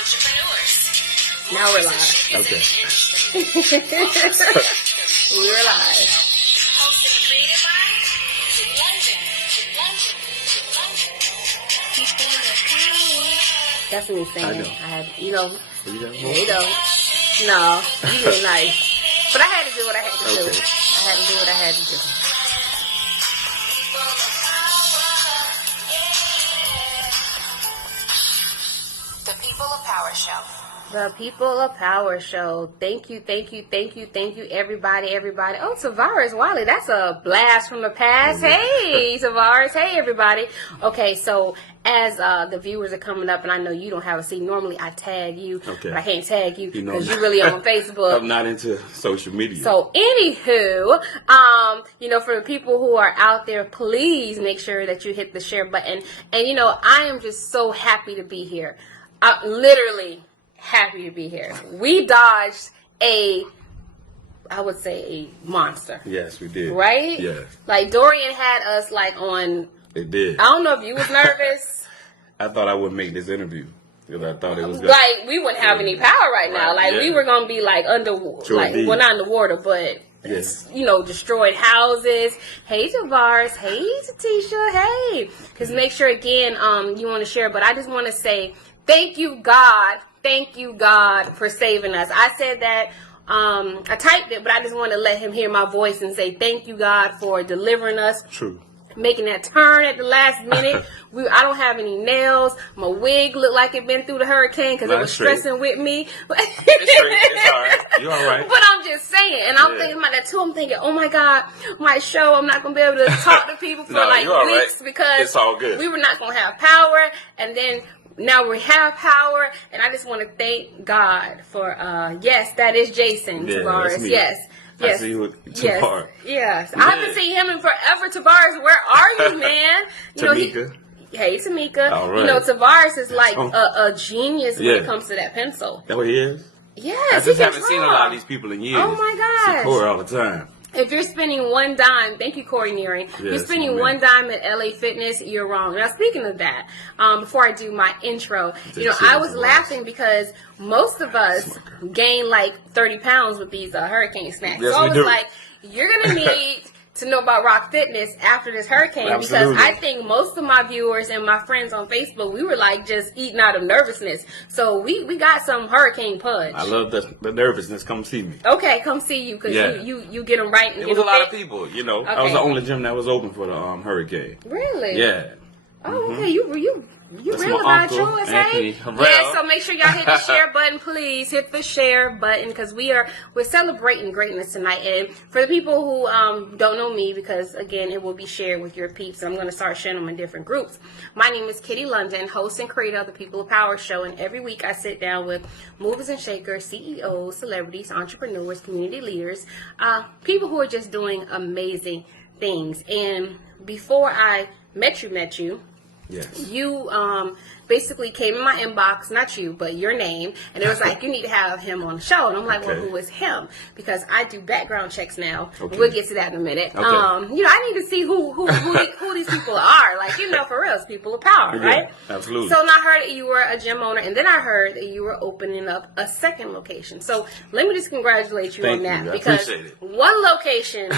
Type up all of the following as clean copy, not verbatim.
entrepreneurs. Now we're live. Okay. We're live. Hosted and created by London. That's me I singing. know. I had, you know, You got there more? you go. No, you did nice. But I had to do what I had to do. Okay. I had to do what I had to do. The People of Power Show. The People of Power Show. Thank you, everybody. Oh, Tavares Wiley, that's a blast from the past. Hey, Tavares. Hey, everybody. Okay, so as the viewers are coming up, and I know you don't have a seat. Normally, I tag you, but I can't tag you because you're really on Facebook. I'm not into social media. So, anywho, for the people who are out there, please make sure that you hit the share button. And, I am just so happy to be here. Literally happy to be here. We dodged a monster. Yes, we did. Right? Yes. Like, Dorian had us, on... It did. I don't know if you was nervous. I thought I would make this interview. Because I thought it was good. Like, we wouldn't have any power right now. Like, we were going to be, well, not underwater, but... Yes. Destroyed houses. Hey, Tavares. Hey, Tatisha. Hey. Because make sure, again, you want to share. But I just want to say, thank you, God. Thank you, God, for saving us. I said that. I typed it, but I just want to let him hear my voice and say, thank you, God, for delivering us. True. Making that turn at the last minute. I don't have any nails. My wig looked like it been through the hurricane because it was stressing with me. It's straight. It's all right. You're all right. But I'm just saying, and I'm thinking about that too. I'm thinking, oh my God, my show, I'm not going to be able to talk to people for weeks because it's all good. We were not going to have power. And then now we have power. And I just want to thank God for, yes, that is Jason Tavares. Yes. I see you with Tavares. Yes. I haven't seen him in forever. Tavares, where are you, man? Tamika. Hey, Tamika. All right. Tavares is like a genius when it comes to that pencil. That what he is? Yes. I just haven't seen a lot of these people in years. Oh, my gosh. See Corey all the time. If you're spending one dime, thank you, Corey Nearing. If you're spending one dime at LA Fitness, you're wrong. Now, speaking of that, before I do my intro, I was laughing because most of us gain 30 pounds with these hurricane snacks. Yes, so I was do. like, you're going to need to know about Rock Fitness after this hurricane because I think most of my viewers and my friends on Facebook, we were just eating out of nervousness. So we got some hurricane punch. I love the nervousness. Come see me. Okay, come see you because you get them right. And it was a lot of people, Okay. I was the only gym that was open for the hurricane. Really? Yeah. Oh, okay. You That's real my about uncle, yours, Anthony hey? Harrell. Yeah, so make sure y'all hit the share button, please. Hit the share button because we're celebrating greatness tonight. And for the people who don't know me, because again, it will be shared with your peeps. I'm going to start sharing them in different groups. My name is Kitty London, host and creator of the People of Power Show. And every week I sit down with movers and shakers, CEOs, celebrities, entrepreneurs, community leaders, people who are just doing amazing things. And before I met you, yes. You basically came in my inbox, not you, but your name, and it was like, you need to have him on the show. And I'm like, well, who is him? Because I do background checks now. Okay. We'll get to that in a minute. Okay. I need to see who these people are. For real, it's people of power, right? Absolutely. So I heard that you were a gym owner, and then I heard that you were opening up a second location. So let me just congratulate you on that. I because appreciate it. one location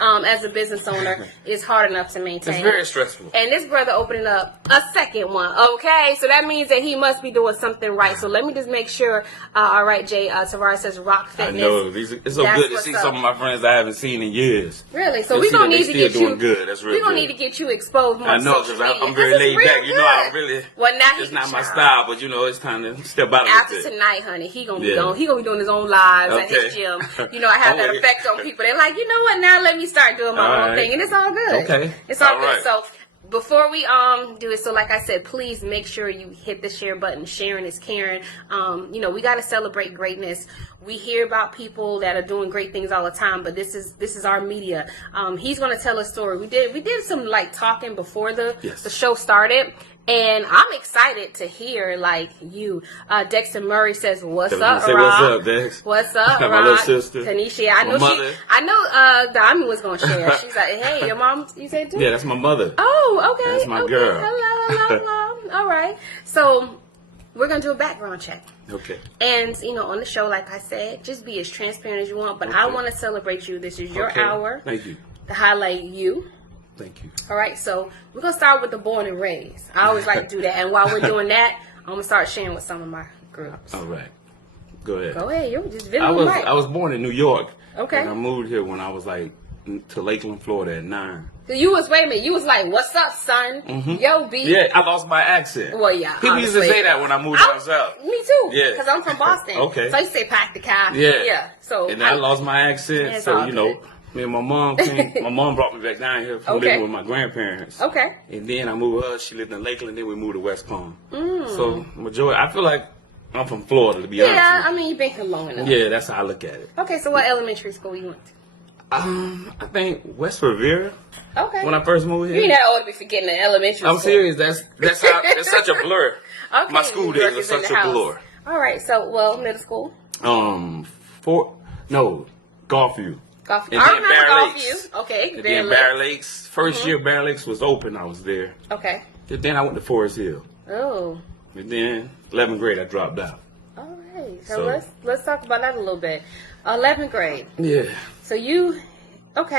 as a business owner is hard enough to maintain. It's very stressful. And this brother opening up a second one, okay? So that means that he must be doing something right. So let me just make sure. All right, Jay. Tavares says Rock Fitness. I know. It's so good to see some of my friends I haven't seen in years. Really? So we're going to need to get you. Good. That's really we're going to need to get you exposed more. I know, because I'm very laid back. Good. I don't really. Well, now it's not my style, but it's time to step out of it. After tonight, honey, he gonna be doing his own lives at his gym. I have that effect on people. They're like, you know what? Now let me start doing my own thing, and it's all good. Okay, it's all good. So before we do it, so like I said, please make sure you hit the share button. Sharing is caring. We got to celebrate greatness. We hear about people that are doing great things all the time, but this is our media. He's going to tell a story. We did some talking before the show started. And I'm excited to hear you. Dexter Murray says, "What's up, Rob? What's up, Dex? What's up, Rob? My little sister, Tanisha. I know Dami was gonna share. She's like, hey, your mom. You said too? Yeah, that's my mother. Oh, okay. That's my girl. Hello. All right. So we're going to do a background check. Okay. And, on the show, like I said, just be as transparent as you want. But I want to celebrate you. This is your hour. Thank you. To highlight you. Thank you. All right, so we're going to start with the born and raised. I always like to do that. And while we're doing that, I'm going to start sharing with some of my groups. All right. Go ahead. Go ahead. You just I was born in New York. Okay. And I moved here when I was to Lakeland, Florida at 9. So you was like, what's up, son? Yo, B. Yeah, I lost my accent. Well, yeah. People used to say that when I moved down south. Me too. Yeah. Because I'm from Boston. Okay. So I used to say pack the car. Yeah. Yeah. So and I lost my accent. Yeah, So, me and my mom came. My mom brought me back down here from living with my grandparents. Okay. And then I moved with her. She lived in Lakeland. Then we moved to West Palm. So, majority, I feel like I'm from Florida, to be honest. Yeah, I mean, you've been here long enough. Yeah, that's how I look at it. Okay, so what elementary school you went to? I think West Riviera. Okay. When I first moved here. You ain't that old to be forgetting the elementary school. I'm serious. That's how it's such a blur. Okay. My school days are such a blur. All right. So, middle school. Golfview. Golf. And I then remember Bear Lakes. Golfview. Okay. And then Bear Lakes. First year Bear Lakes was open, I was there. Okay. And then I went to Forest Hill. Oh. And then 11th grade I dropped out. All right. So let's talk about that a little bit. 11th grade. Yeah. So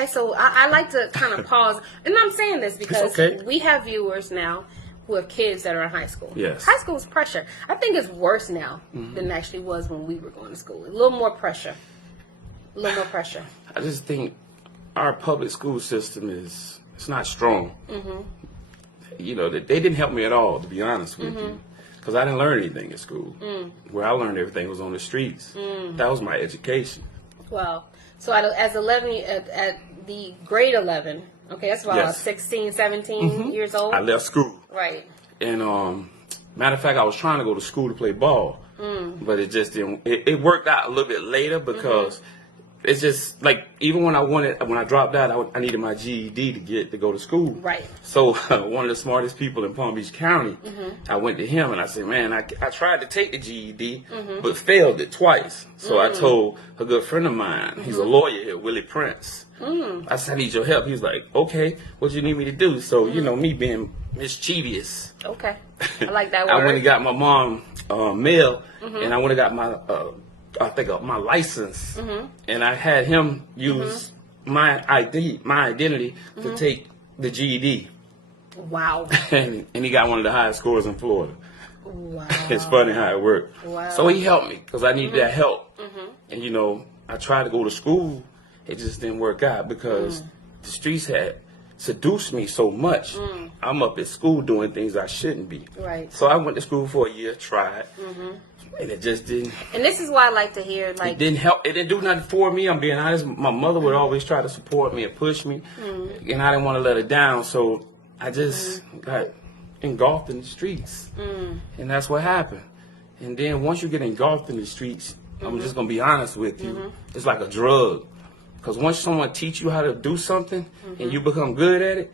so I like to kind of pause, and I'm saying this because we have viewers now who have kids that are in high school. Yes. High school is pressure. I think it's worse now than it actually was when we were going to school. A little more pressure. I just think our public school system it's not strong. They didn't help me at all, to be honest with you. Because I didn't learn anything in school. Where I learned everything was on the streets. That was my education. Wow. So as 11, at the grade 11, okay, that's about 16, 17 years old? I left school. Right. And matter of fact, I was trying to go to school to play ball. But it just didn't. It worked out a little bit later because it's just like even when I dropped out, I needed my GED to go to school. Right. So one of the smartest people in Palm Beach County, I went to him and I said, man, I tried to take the GED, but failed it twice. So I told a good friend of mine, he's a lawyer here, Willie Prince. I said, I need your help. He was like, okay, what you need me to do? So, me being mischievous. Okay. I like that word. I went and got my mom mail, and I went and got my my license, and I had him use my identity to take the GED. Wow. and he got one of the highest scores in Florida. Wow. It's funny how it worked. Wow. So he helped me because I needed that help. And I tried to go to school, it just didn't work out because the streets had seduced me so much. I'm up at school doing things I shouldn't be. Right. So I went to school for a year, tried. And it just didn't. And this is why I like to hear, like, it didn't help. It didn't do nothing for me. I'm being honest. My mother would always try to support me and push me, and I didn't want to let her down. So I just got engulfed in the streets, and that's what happened. And then once you get engulfed in the streets, I'm just gonna be honest with you. It's like a drug, because once someone teach you how to do something and you become good at it,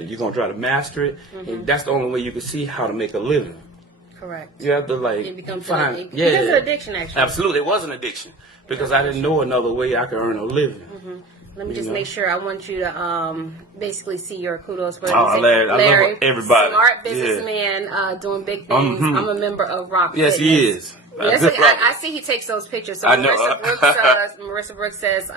you're gonna try to master it, and that's the only way you can see how to make a living. Correct. You have to It becomes find. an addiction, actually. Absolutely, it was an addiction because I didn't know another way I could earn a living. Let me just make sure. I want you to basically see your kudos. For Larry, I love everybody. Smart businessman, doing big things. I'm a member of Rock Yes, Fitness. he is. Yes, I see he takes those pictures. So I know. Marissa Brooks says,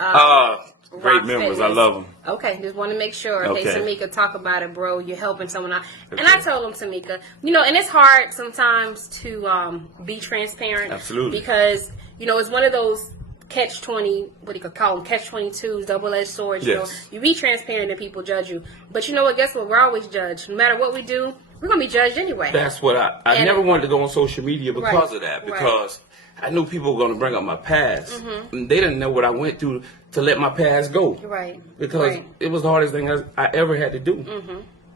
great members. I love them. Okay, just want to make sure. Okay. Hey, Tamika, talk about it, bro. You're helping someone out. Okay. And I told him, Tamika, and it's hard sometimes to be transparent. Absolutely. Because, it's one of those catch-20, what you could call them, catch-22s, double-edged swords. Yes. You be transparent and people judge you. But you know what? Guess what? We're always judged. No matter what we do, we're going to be judged anyway. That's what I never wanted to go on social media because of that. Because I knew people were going to bring up my past. And they didn't know what I went through to let my past go. Right. Because it was the hardest thing I ever had to do.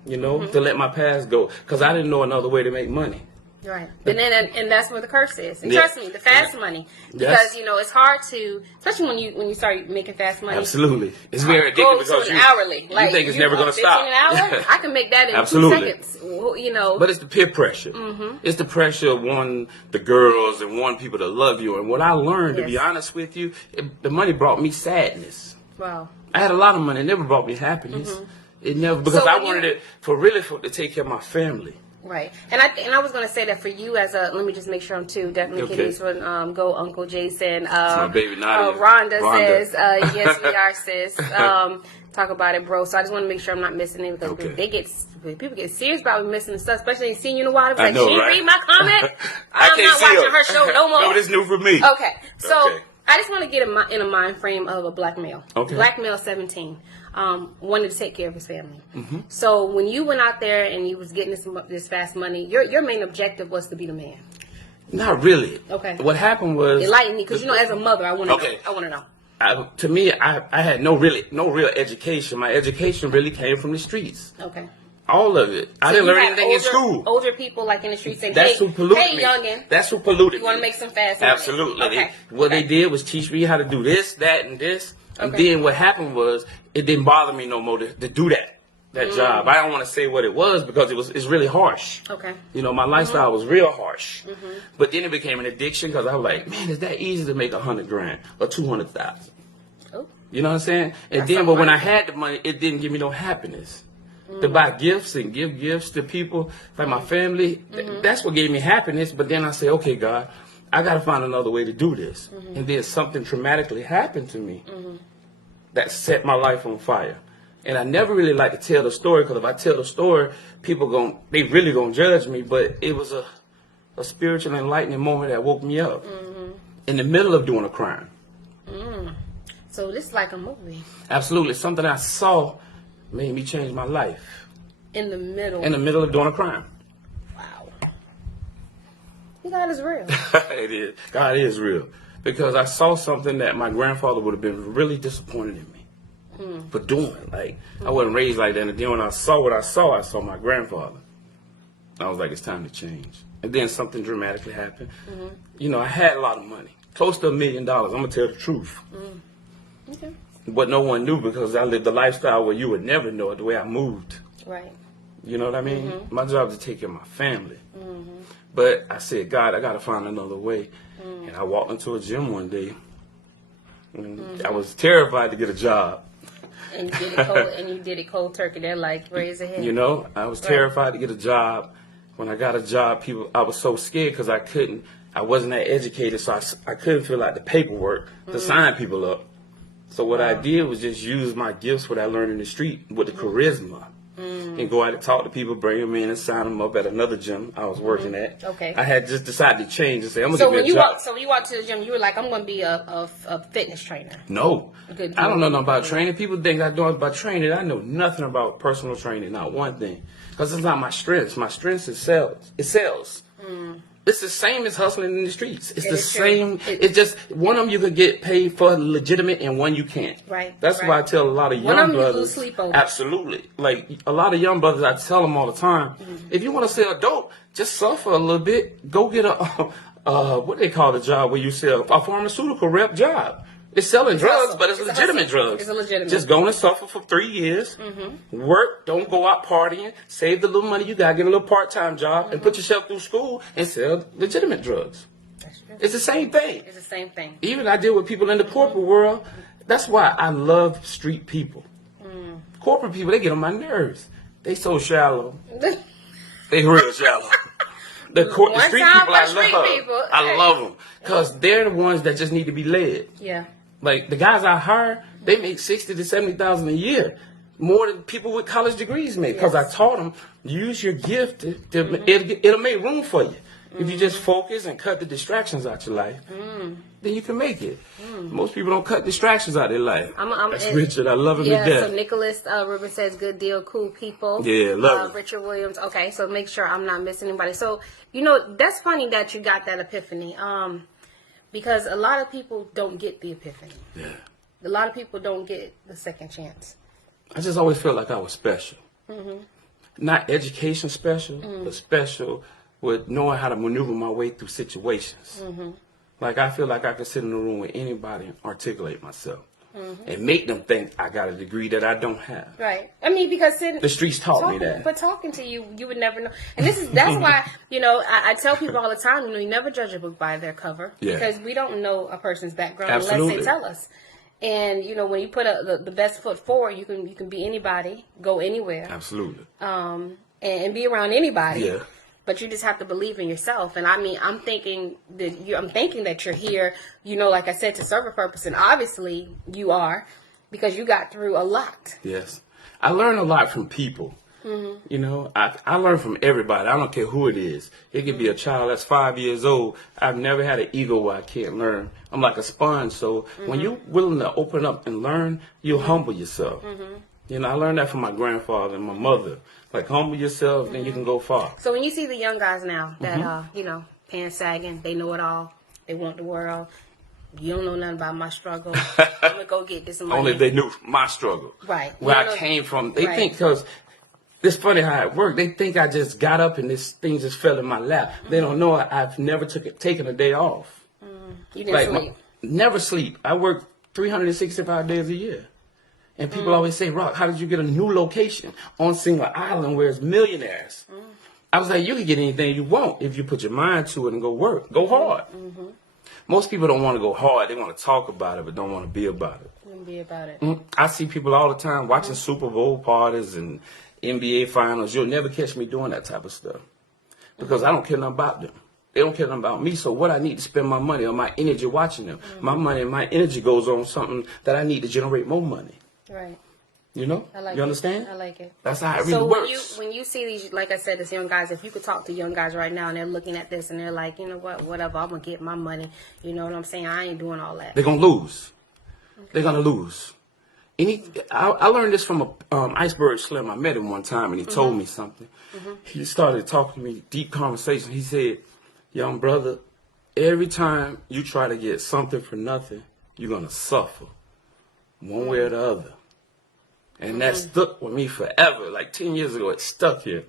To let my past go. Because I didn't know another way to make money. Right. And that's where the curse is. And trust me, the fast money. Because, it's hard to, especially when you start making fast money. Absolutely. It's very addictive because you hourly. You think it's never going to stop. An hour? I can make that in 2 seconds. But it's the peer pressure. It's the pressure of wanting the girls and wanting people to love you. And what I learned, to be honest with you, the money brought me sadness. Wow. I had a lot of money. It never brought me happiness. It never, because I wanted it to take care of my family. Right, and I was going to say that for you as a, let me just make sure I'm too, definitely Okay. kiddies would go Uncle Jason. My baby Nadia. Rhonda Rhonda. says, yes we are sis. Talk about it, bro. So I just want to make sure I'm not missing it because Okay. people get serious about me missing the stuff, especially in seeing you in a while. It's like, know, she right? read my comment. I I'm can't not see watching her. her show no more. No, this new for me. Okay, so Okay. I just want to get in a mind frame of a black male. Okay. Black male, 17, wanted to take care of his family. Mm-hmm. So when you went out there and you was getting this fast money, your main objective was to be the man. Not really. Okay. What happened was Enlighten me, because as a mother, I want to Okay. know. I want to know. To me, I had no real education. My education really came from the streets. Okay. All of it. I didn't You learn had anything in school. Older people like in the streets saying, That's hey, who polluted hey, me. youngin, That's who polluted you want to me. make some fast money. Absolutely. Okay. What Okay. they did was teach me how to do this, that, and this. And Okay. then what happened was it didn't bother me no more to do that job. I don't want to say what it was because it's really harsh. Okay. You know, my lifestyle was real harsh. But then it became an addiction because I was like, man, is that easy to make $100,000 or 200,000? Oh. You know what I'm saying? And That's then, some but when I money. had the money, it didn't give me no happiness. To buy gifts and give gifts to people, like my family, that's what gave me happiness. But then I said, okay, God, I got to find another way to do this. And then something traumatically happened to me that set my life on fire. And I never really like to tell the story because if I tell the story, they really gonna judge me. But it was a spiritual enlightening moment that woke me up in the middle of doing a crime. So this is like a movie. Absolutely, something I saw made me change my life In the middle. in the middle of doing a crime. Wow. God is real. It is. God is real because I saw something that my grandfather would have been really disappointed in me for doing. Like I wasn't raised like that, and then when I saw what I saw my grandfather. I was like, it's time to change. And then something dramatically happened. You know, I had a lot of money, close to $1 million. I'm gonna tell the truth. Okay. But no one knew because I lived a lifestyle where you would never know it the way I moved. Right. You know what I mean? My job is to take care of my family. But I said, God, I got to find another way. And I walked into a gym one day. And I was terrified to get a job. And you did it cold turkey. They're like, raise a hand. You know, I was terrified to get a job. When I got a job, I was so scared because I wasn't that educated, so I couldn't fill out the paperwork to sign people up. So what I did was just use my gifts, what I learned in the street, with the charisma. And go out and talk to people, bring them in and sign them up at another gym I was working at. Okay. I had just decided to change and say, I'm going to So get when me a job. when you walked to the gym, you were like, I'm going to be a fitness trainer. No. Good. I don't know nothing about training. People think I know about training. I know nothing about personal training, not one thing. Because it's not my strengths. My strengths is sales. It's sales. It's the same as hustling in the streets. It's the is true. same. It's just one of them you can get paid for legitimate and one you can't. Right, That's right. why I tell a lot of One young of them you lose brothers. sleep over. Absolutely. Like a lot of young brothers, I tell them all the time, if you want to sell dope, just suffer a little bit. Go get a what they call the job where you sell a pharmaceutical rep job. It's selling drugs, hustle. but it's It's a legitimate hustle. drugs. It's a legitimate. Just go and suffer for 3 years. Work. Don't go out partying. Save the little money you got. Get a little part-time job and put yourself through school and sell legitimate drugs. That's true. It's the same thing. It's the same thing. Even I deal with people in the corporate world. That's why I love street people. Corporate people, they get on my nerves. They so shallow. They real shallow. The One street time people, I for street love. people. I love them because they're the ones that just need to be led. Yeah. Like the guys I hire, they make 60 to 70,000 a year, more than people with college degrees make. Because I taught them use your gift it'll make room for you. If you just focus and cut the distractions out your life, then you can make it. Most people don't cut distractions out of their life. That's Richard. I love him to Yeah, death. so Nicholas Rubin says, good deal, cool people. Yeah, love it. Richard Williams. Okay, so make sure I'm not missing anybody. So, you know, that's funny that you got that epiphany. Because a lot of people don't get the epiphany. Yeah. A lot of people don't get the second chance. I just always felt like I was special. Not education special, but special with knowing how to maneuver my way through situations. Like I feel like I could sit in a room with anybody and articulate myself and make them think I got a degree that I don't have. Right. I mean, because The streets taught me that. But talking to you, you would never know. And that's why, you know, I tell people all the time, you know, you never judge a book by their cover. Yeah. Because we don't know a person's background Absolutely. unless they tell us. And, you know, when you put the best foot forward, you can be anybody, go anywhere. Absolutely. and be around anybody. Yeah. But you just have to believe in yourself. And I mean, I'm thinking that you're here, like I said, to serve a purpose. And obviously you are, because you got through a lot. Yes. I learn a lot from people. I learn from everybody. I don't care who it is. It could be a child that's 5 years old. I've never had an ego where I can't learn. I'm like a sponge. So when you're willing to open up and learn, you'll humble yourself. I learned that from my grandfather and my mother. Like, humble yourself, then you can go far. So when you see the young guys now that, pants sagging, they know it all, they want the world, you don't know nothing about my struggle, I'm going to go get this money. Only if they knew my struggle. Right. Where I came from. They think, because it's funny how it worked. They think I just got up and this thing just fell in my lap. They don't know I've never taken a day off. You didn't sleep? Never sleep. I work 365 days a year. And people always say, Rock, how did you get a new location on single island where it's millionaires? I was like, you can get anything you want if you put your mind to it and go work. Go hard. Most people don't want to go hard. They want to talk about it, but don't want to be about it. I see people all the time watching Super Bowl parties and NBA finals. You'll never catch me doing that type of stuff because I don't care nothing about them. They don't care nothing about me. So what I need to spend my money or my energy watching them, my money and my energy goes on something that I need to generate more money. Right. I like you understand? I like it. That's how it really works. So when you see these, like I said, these young guys, if you could talk to young guys right now and they're looking at this and they're like, you know what, whatever, I'm going to get my money. You know what I'm saying? I ain't doing all that. They're going to lose. Okay. They're going to lose. I learned this from a Iceberg Slim. I met him one time and he told me something. He started talking to me, deep conversation. He said, young brother, every time you try to get something for nothing, you're going to suffer one way or the other. And that stuck with me forever. Like 10 years ago, it stuck here.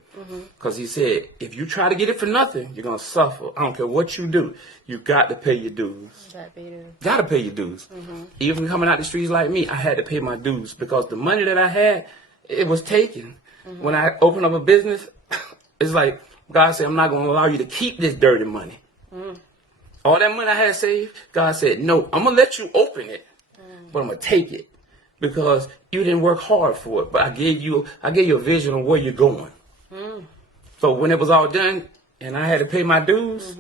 Because he said, if you try to get it for nothing, you're going to suffer. I don't care what you do. You got to pay your dues. Got to pay your dues. Even coming out the streets like me, I had to pay my dues. Because the money that I had, it was taken. When I opened up a business, it's like, God said, I'm not going to allow you to keep this dirty money. All that money I had saved, God said, no, I'm going to let you open it. But I'm going to take it. Because you didn't work hard for it, but I gave you a vision of where you're going. So when it was all done, and I had to pay my dues,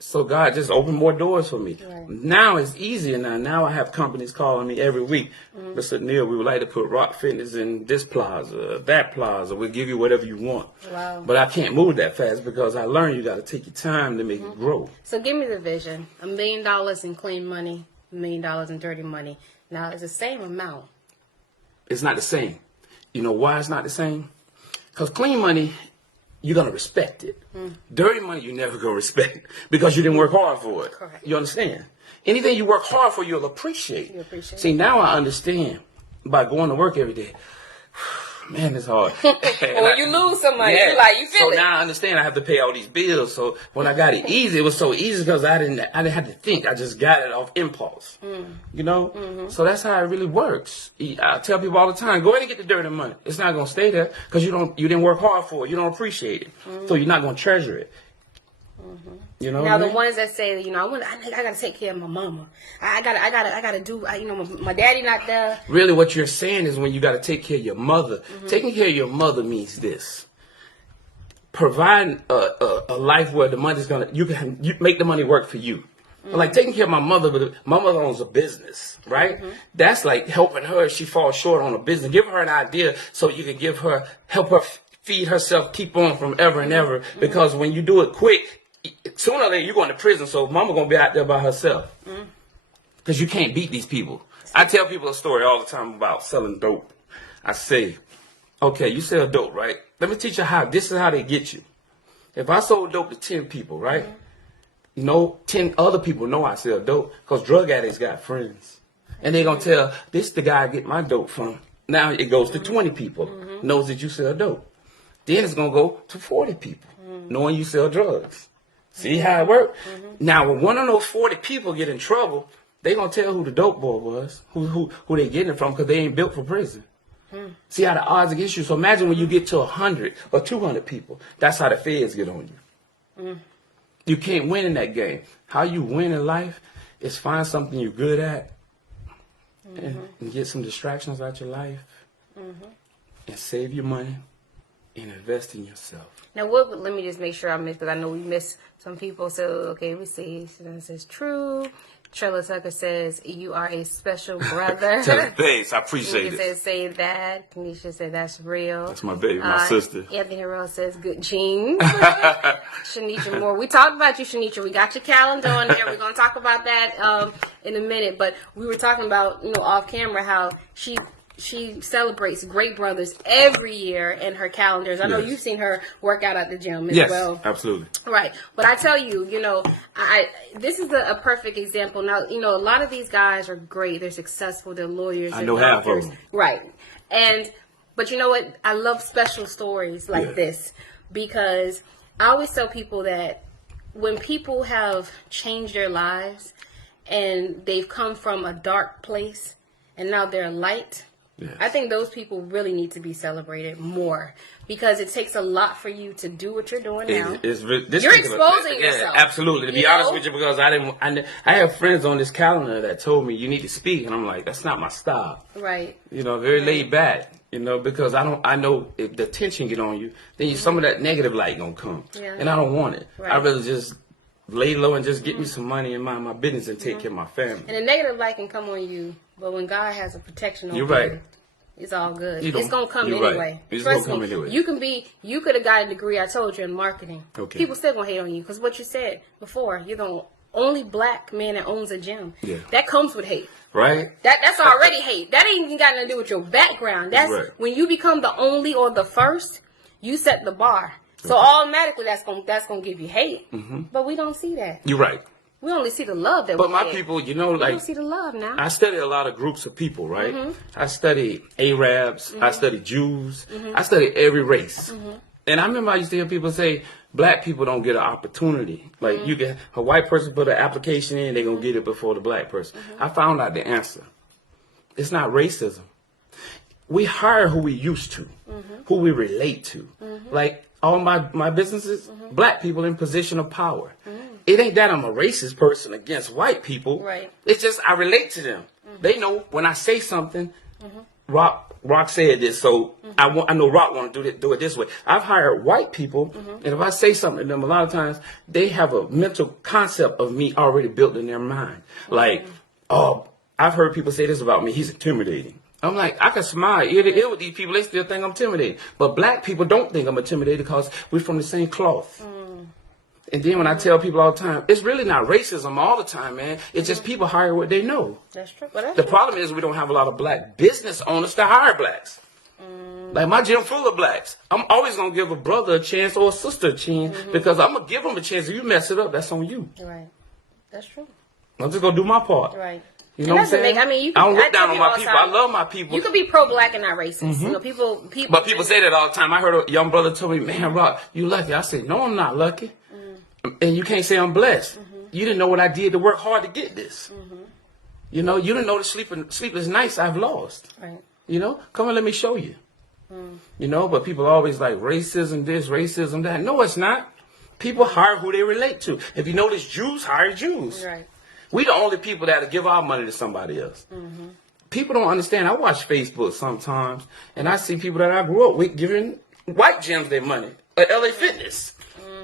so God just opened more doors for me. Right. Now it's easier now. Now I have companies calling me every week. Mr. Neil, we would like to put Rock Fitness in this plaza, that plaza. We'll give you whatever you want. Wow. But I can't move that fast because I learned you got to take your time to make it grow. So give me the vision. $1 million in clean money, $1 million in dirty money. Now it's the same amount. It's not the same. You know why it's not the same? Because clean money, you're going to respect it. Dirty money, you're never going to respect because you didn't work hard for it. Correct. You understand? Anything you work hard for, you'll appreciate. See, now I understand by going to work every day. Man, it's hard. Or you lose some money. You feel it. So now I understand I have to pay all these bills. So when I got it easy, it was so easy because I didn't have to think. I just got it off impulse. So that's how it really works. I tell people all the time, go ahead and get the dirty money. It's not going to stay there because you didn't work hard for it. You don't appreciate it. So you're not going to treasure it. You know now the ones that say, I gotta take care of my mama. I gotta do. My daddy not there. Really, what you're saying is when you gotta take care of your mother. Taking care of your mother means this: providing a life where the money's you make the money work for you. Like taking care of my mother, but my mother owns a business, right? That's like helping her if she falls short on a business. Give her an idea so you can help her feed herself, keep on from ever and ever. Because when you do it quick, sooner or later you're going to prison, so mama going to be out there by herself. Because you can't beat these people. I tell people a story all the time about selling dope. I say, okay, you sell dope, right? Let me teach you how. This is how they get you. If I sold dope to 10 people, right? 10 other people know I sell dope because drug addicts got friends. And they're going to tell, this the guy I get my dope from. Now it goes to 20 people, knows that you sell dope. Then it's going to go to 40 people, knowing you sell drugs. See how it works? Now, when one of those 40 people get in trouble, they going to tell who the dope boy was, who they getting it from, because they ain't built for prison. See how the odds against you. So imagine when you get to 100 or 200 people. That's how the feds get on you. You can't win in that game. How you win in life is find something you're good at and get some distractions out your life and save your money and invest in yourself. Now, what? Let me just make sure I missed, because I know we missed some people. So, okay, we see. It says true. Trella Tucker says, you are a special brother. Tell the babes, I appreciate Kanisha it. says, say that. Kanisha said, that's real. That's my baby, my sister. Anthony Harrell says, good genes. Shanisha Moore. We talked about you, Shanisha. We got your calendar on there. We're going to talk about that in a minute. But we were talking about, off camera, how she celebrates great brothers every year in her calendars. I know you've seen her work out at the gym as well. Yes, absolutely. Right. But I tell you, this is a perfect example. Now, a lot of these guys are great. They're successful. They're lawyers. I know half of them. Right. But you know what? I love special stories like this, because I always tell people that when people have changed their lives and they've come from a dark place and now they're light, yes, I think those people really need to be celebrated more, because it takes a lot for you to do what you're doing now. You're exposing yourself. Absolutely. To be honest with you, because I have friends on this calendar that told me you need to speak, and I'm like, that's not my style. Right. Very laid back. Because I know if the tension get on you, then some of that negative light gonna come, and I don't want it. Right. I'd rather just lay low and just get me some money and mind my business and take care of my family. And the negative light can come on you, but when God has a protection on you, right, it's all good. It's gonna come anyway. Right. It's Trust gonna come me. anyway. You could have got a degree, I told you, in marketing. Okay. People still gonna hate on you, because what you said before, you're the only black man that owns a gym. Yeah. That comes with hate. Right. That's already hate. That ain't even got nothing to do with your background. That's when you become the only or the first, you set the bar. So automatically that's gonna give you hate. Mm-hmm. But we don't see that. You're right. We only see the love that but we my get. people, we don't see the love now. I study a lot of groups of people, right? Mm-hmm. I study Arabs. Mm-hmm. I study Jews. Mm-hmm. I study every race. Mm-hmm. And I remember I used to hear people say, black people don't get an opportunity. Like, a white person put an application in, they're going to get it before the black person. Mm-hmm. I found out the answer. It's not racism. We hire who we used to, who we relate to. Mm-hmm. Like, all my businesses, black people in position of power. Mm-hmm. It ain't that I'm a racist person against white people. Right. It's just I relate to them. Mm-hmm. They know when I say something, Rock said this, so I know Rock want to do it this way. I've hired white people, and if I say something to them, a lot of times they have a mental concept of me already built in their mind. Like, I've heard people say this about me, he's intimidating. I'm like, I can smile ear to ear with these people, they still think I'm intimidating. But black people don't think I'm intimidated because we're from the same cloth. And then when I tell people all the time, it's really not racism all the time, man. It's just people hire what they know. That's true. The problem is we don't have a lot of black business owners to hire blacks. Like, my gym full of blacks. I'm always going to give a brother a chance or a sister a chance, because I'm going to give them a chance. If you mess it up, that's on you. Right. That's true. I'm just going to do my part. Right. You know what I'm saying? I don't look down on my people. I love my people. You could be pro-black and not racist. People. But people say that all the time. I heard a young brother tell me, man, Rock, you lucky. I said, no, I'm not lucky. And you can't say I'm blessed. You didn't know what I did to work hard to get this. You didn't know the sleepless nights I've lost. Right. Come and let me show you. But people always like racism this, racism that. No, it's not. People hire who they relate to. If you notice, Jews hire Jews. Right. We the only people that give our money to somebody else. People don't understand. I watch Facebook sometimes, and I see people that I grew up with giving white gyms their money at LA Fitness.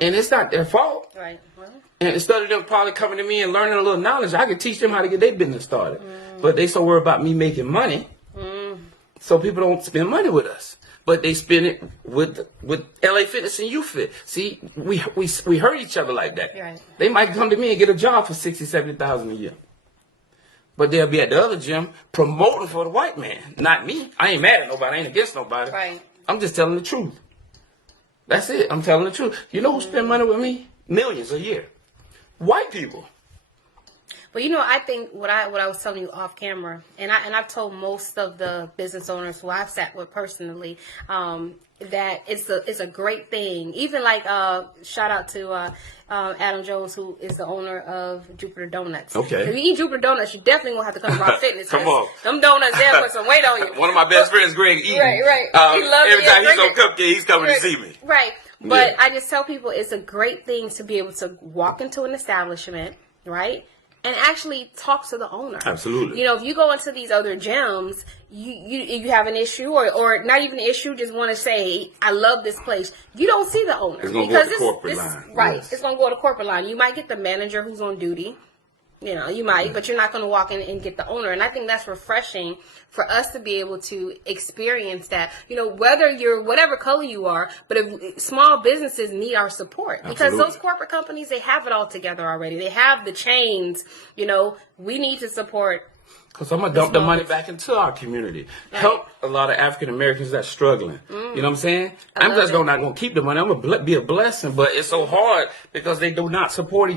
And it's not their fault. Right. Well. And instead of them probably coming to me and learning a little knowledge, I could teach them how to get their business started. But they so worried about me making money, so people don't spend money with us. But they spend it with LA Fitness and YouFit. See, we hurt each other like that. Right. They might come to me and get a job for $60,000, $70,000 a year. But they'll be at the other gym promoting for the white man, not me. I ain't mad at nobody. I ain't against nobody. Right. I'm just telling the truth. That's it. I'm telling the truth. You know who spend money with me? Millions a year. White people. But I think what I was telling you off camera, and I've told most of the business owners who I've sat with personally, that it's a great thing. Even like shout out to Adam Jones, who is the owner of Jupiter Donuts. Okay. If you eat Jupiter Donuts, you definitely gonna have to come to Rock Fitness. Come on. Them donuts there put some weight on you. One of my best friends, Greg, eating. Right. He loves every time he's on Cupcake, he's coming to see me. Right. But I just tell people it's a great thing to be able to walk into an establishment, right? and actually talk to the owner. Absolutely. You know, if you go into these other gyms, you have an issue or not even an issue, just want to say, I love this place. You don't see the owner. It's going to go to the corporate line. Right. Yes. It's going to go to the corporate line. You might get the manager who's on duty. You know, you might, but you're not going to walk in and get the owner. And I think that's refreshing for us to be able to experience that. You know, whether you're whatever color you are, but if small businesses need our support, because Absolutely. those corporate companies, they have it all together already. They have the chains. You know, we need to support. Because I'm going to dump the money back into our community. Right. Help a lot of African Americans that's struggling. You know what I'm saying? I'm just not going to keep the money. I'm going to be a blessing. But it's so hard because they do not support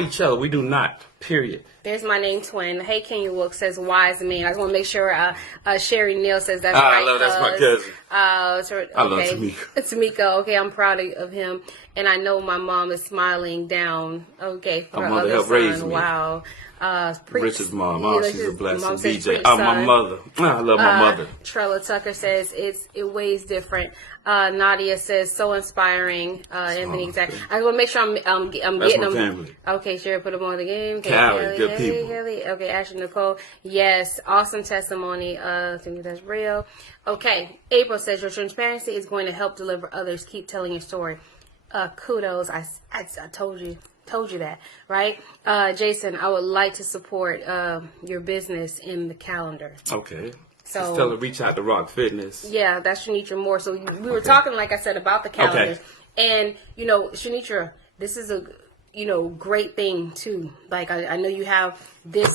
each other. We do not. Period. There's my name twin. Hey, Kenya Wilk says wise man. I just want to make sure Sherry Neal says that's right. I love that's my cousin. I love Tamika. Tamika. Okay, I'm proud of him. And I know my mom is smiling down. Okay, for My her mother other helped son. raise me. Wow. Richard's mom. You Oh, know, she's a his blessing. mom says DJ. Preach's Oh, my son. mother. I love my mother. Trella Tucker says it weighs different. Nadia says so inspiring. Anthony, exactly. I want to make sure I'm That's getting my them. family. Okay, sure. Put them on the game. Okay, Callie, good people. Kelly. Okay, Ashley Nicole. Yes, awesome testimony. I think that's real. Okay, April says your transparency is going to help deliver others. Keep telling your story. Kudos. I told you that, right? Jason, I would like to support your business in the calendar. Okay. So Just tell her reach out to Rock Fitness. yeah, that's Shanitra Moore. So we were talking, like I said, about the calendars. And, you know, Shanitra, this is a, you know, great thing too. Like I know you have this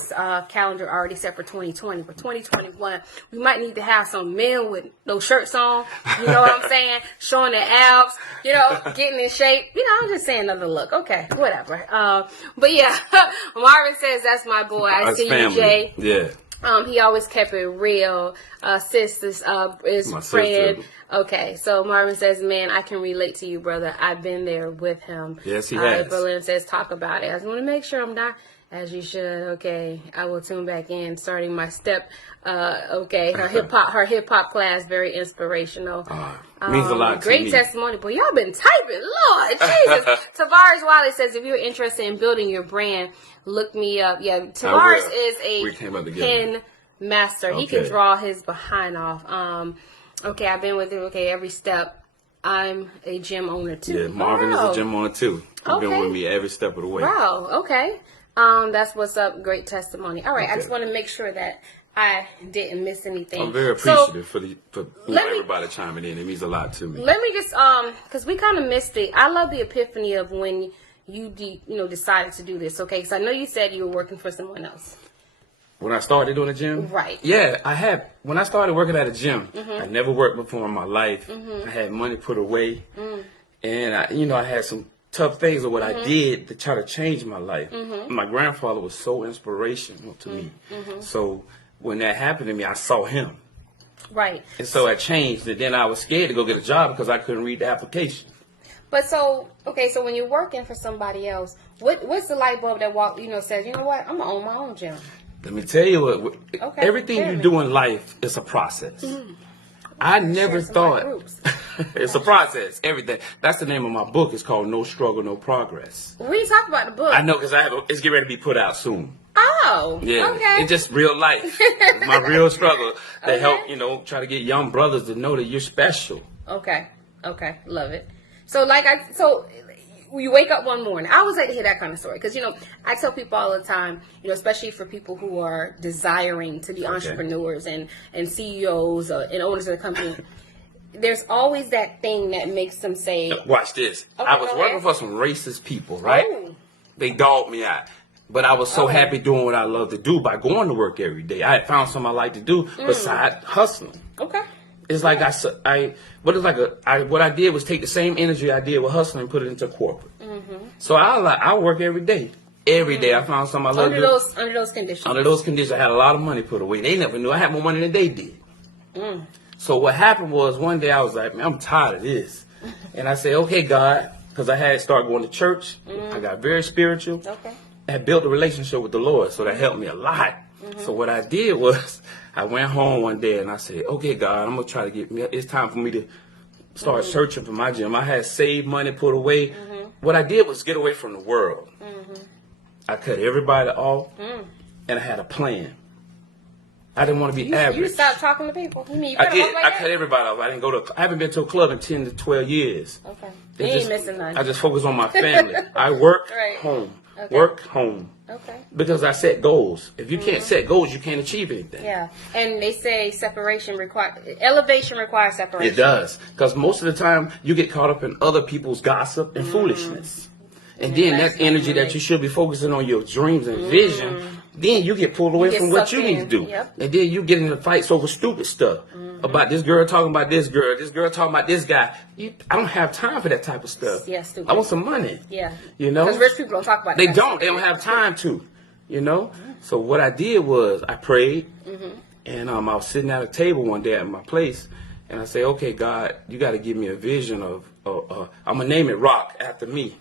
calendar already set for 2020, but 2021, we might need to have some men with no shirts on. You know what I'm saying? Showing their abs, you know, getting in shape. You know, I'm just saying another look. Okay, whatever. But yeah, Marvin says that's my boy. I That's see family. you, Jay. Yeah. He always kept it real. Sis is My friend. sister. Okay, so Marvin says, man, I can relate to you, brother. I've been there with him. Yes, he has. Berlin says, talk about it. I just want to make sure I'm not, as you should. Okay, I will tune back in, starting my step. Okay, her hip hop class, very inspirational. Means a lot to Great me. testimony. Boy, y'all been typing. Lord Jesus. Tavares Wiley says, if you're interested in building your brand, look me up. Yeah, Tavares is We came up a together. pen master. He can Okay. draw his behind off. Okay, I've been with him. Okay, every step. I'm a gym owner too. Yeah, Marvin is Wow. a gym owner too. He's been Okay. with me every step of the way. Wow. Okay. That's what's up. Great testimony. All right. I Okay. just want to make sure that I didn't miss anything. I'm very So, appreciative for let me- everybody chiming in. It means a lot to me. let me just because we kind of missed it. I love the epiphany of when you decided to do this. Okay, because I know you said you were working for someone else. When I started doing the gym, Right. Yeah, I had. When I started working at a gym, I never worked before in my life. I had money put away, and I had some tough things of what I did to try to change my life. My grandfather was so inspirational to me. So when that happened to me, I saw him, Right. and so I changed. And then I was scared to go get a job because I couldn't read the application. But so when you're working for somebody else, what's the light bulb that says, you know what, I'm gonna own my own gym. Let me tell you what. Okay, Everything tell you me. do in life is a process. I never Share some of my thought groups. it's a process. Everything. That's the name of my book. It's called No Struggle, No Progress. We didn't talk about the book. I know because it's getting ready to be put out soon. Oh, Yeah, okay. it's just real life. It's my real struggle to Okay. help, try to get young brothers to know that you're special. Okay, love it. So you wake up one morning. I always like to hear that kind of story because I tell people all the time, especially for people who are desiring to be entrepreneurs and CEOs and owners of the company. There's always that thing that makes them say, Watch this. Okay, I was go working ahead. for some racist people, right? Oh. They dogged me out. But I was so happy doing what I love to do by going to work every day. I had found something I like to do besides hustling. okay. It's like what I did was take the same energy I did with hustling and put it into corporate. So I work every day. Every day I found something I love to do. Under those conditions. Under those conditions, I had a lot of money put away. They never knew I had more money than they did. So what happened was one day I was like, man, I'm tired of this. And I said, okay, God, because I had started going to church. I got very spiritual. Okay. I had built a relationship with the Lord, so that helped me a lot. So what I did was I went home one day and I said, okay, God, I'm going to try to it's time for me to start searching for my gym. I had saved money put away. What I did was get away from the world. I cut everybody off, and I had a plan. I didn't want to be average. You stopped talking to people. You mean you cut them off like I that? cut everybody off. I haven't been to a club in 10 to 12 years. Okay. They You ain't just- missing none. I just focus on my family. I work Right. home. Okay. Work home. Okay. Because I set goals. If you can't set goals, you can't achieve anything. Yeah. And they say elevation requires separation. It does. Because most of the time, you get caught up in other people's gossip and foolishness. And then that's that energy really- that you should be focusing on your dreams and vision, then you get pulled away get from what sucked you need to in. do. Yep. And then you get into fights over stupid stuff. About this girl talking about this girl talking about this guy. I don't have time for that type of stuff. Yeah, stupid. I want some money. Yeah. You know? Because rich people don't talk about They that. don't. They don't have time to. You know? So what I did was I prayed, and I was sitting at a table one day at my place, and I said, okay, God, you got to give me a vision of I'm going to name it Rock after me.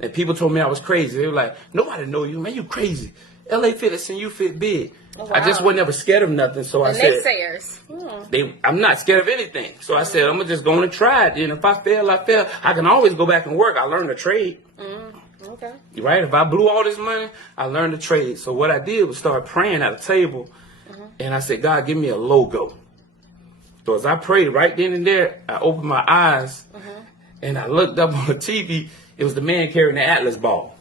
And people told me I was crazy. They were like, nobody know you, man. You crazy. LA Fitness and you fit big. Oh, wow. I just wasn't ever scared of nothing. So I The said, naysayers. I'm not scared of anything. So I said, I'm going to just go and try it. And if I fail, I fail. I can always go back and work. I learned a trade. Okay. Right? If I blew all this money, I learned a trade. So what I did was start praying at a table. And I said, God, give me a logo. So as I prayed right then and there, I opened my eyes and I looked up on the TV. It was the man carrying the Atlas ball.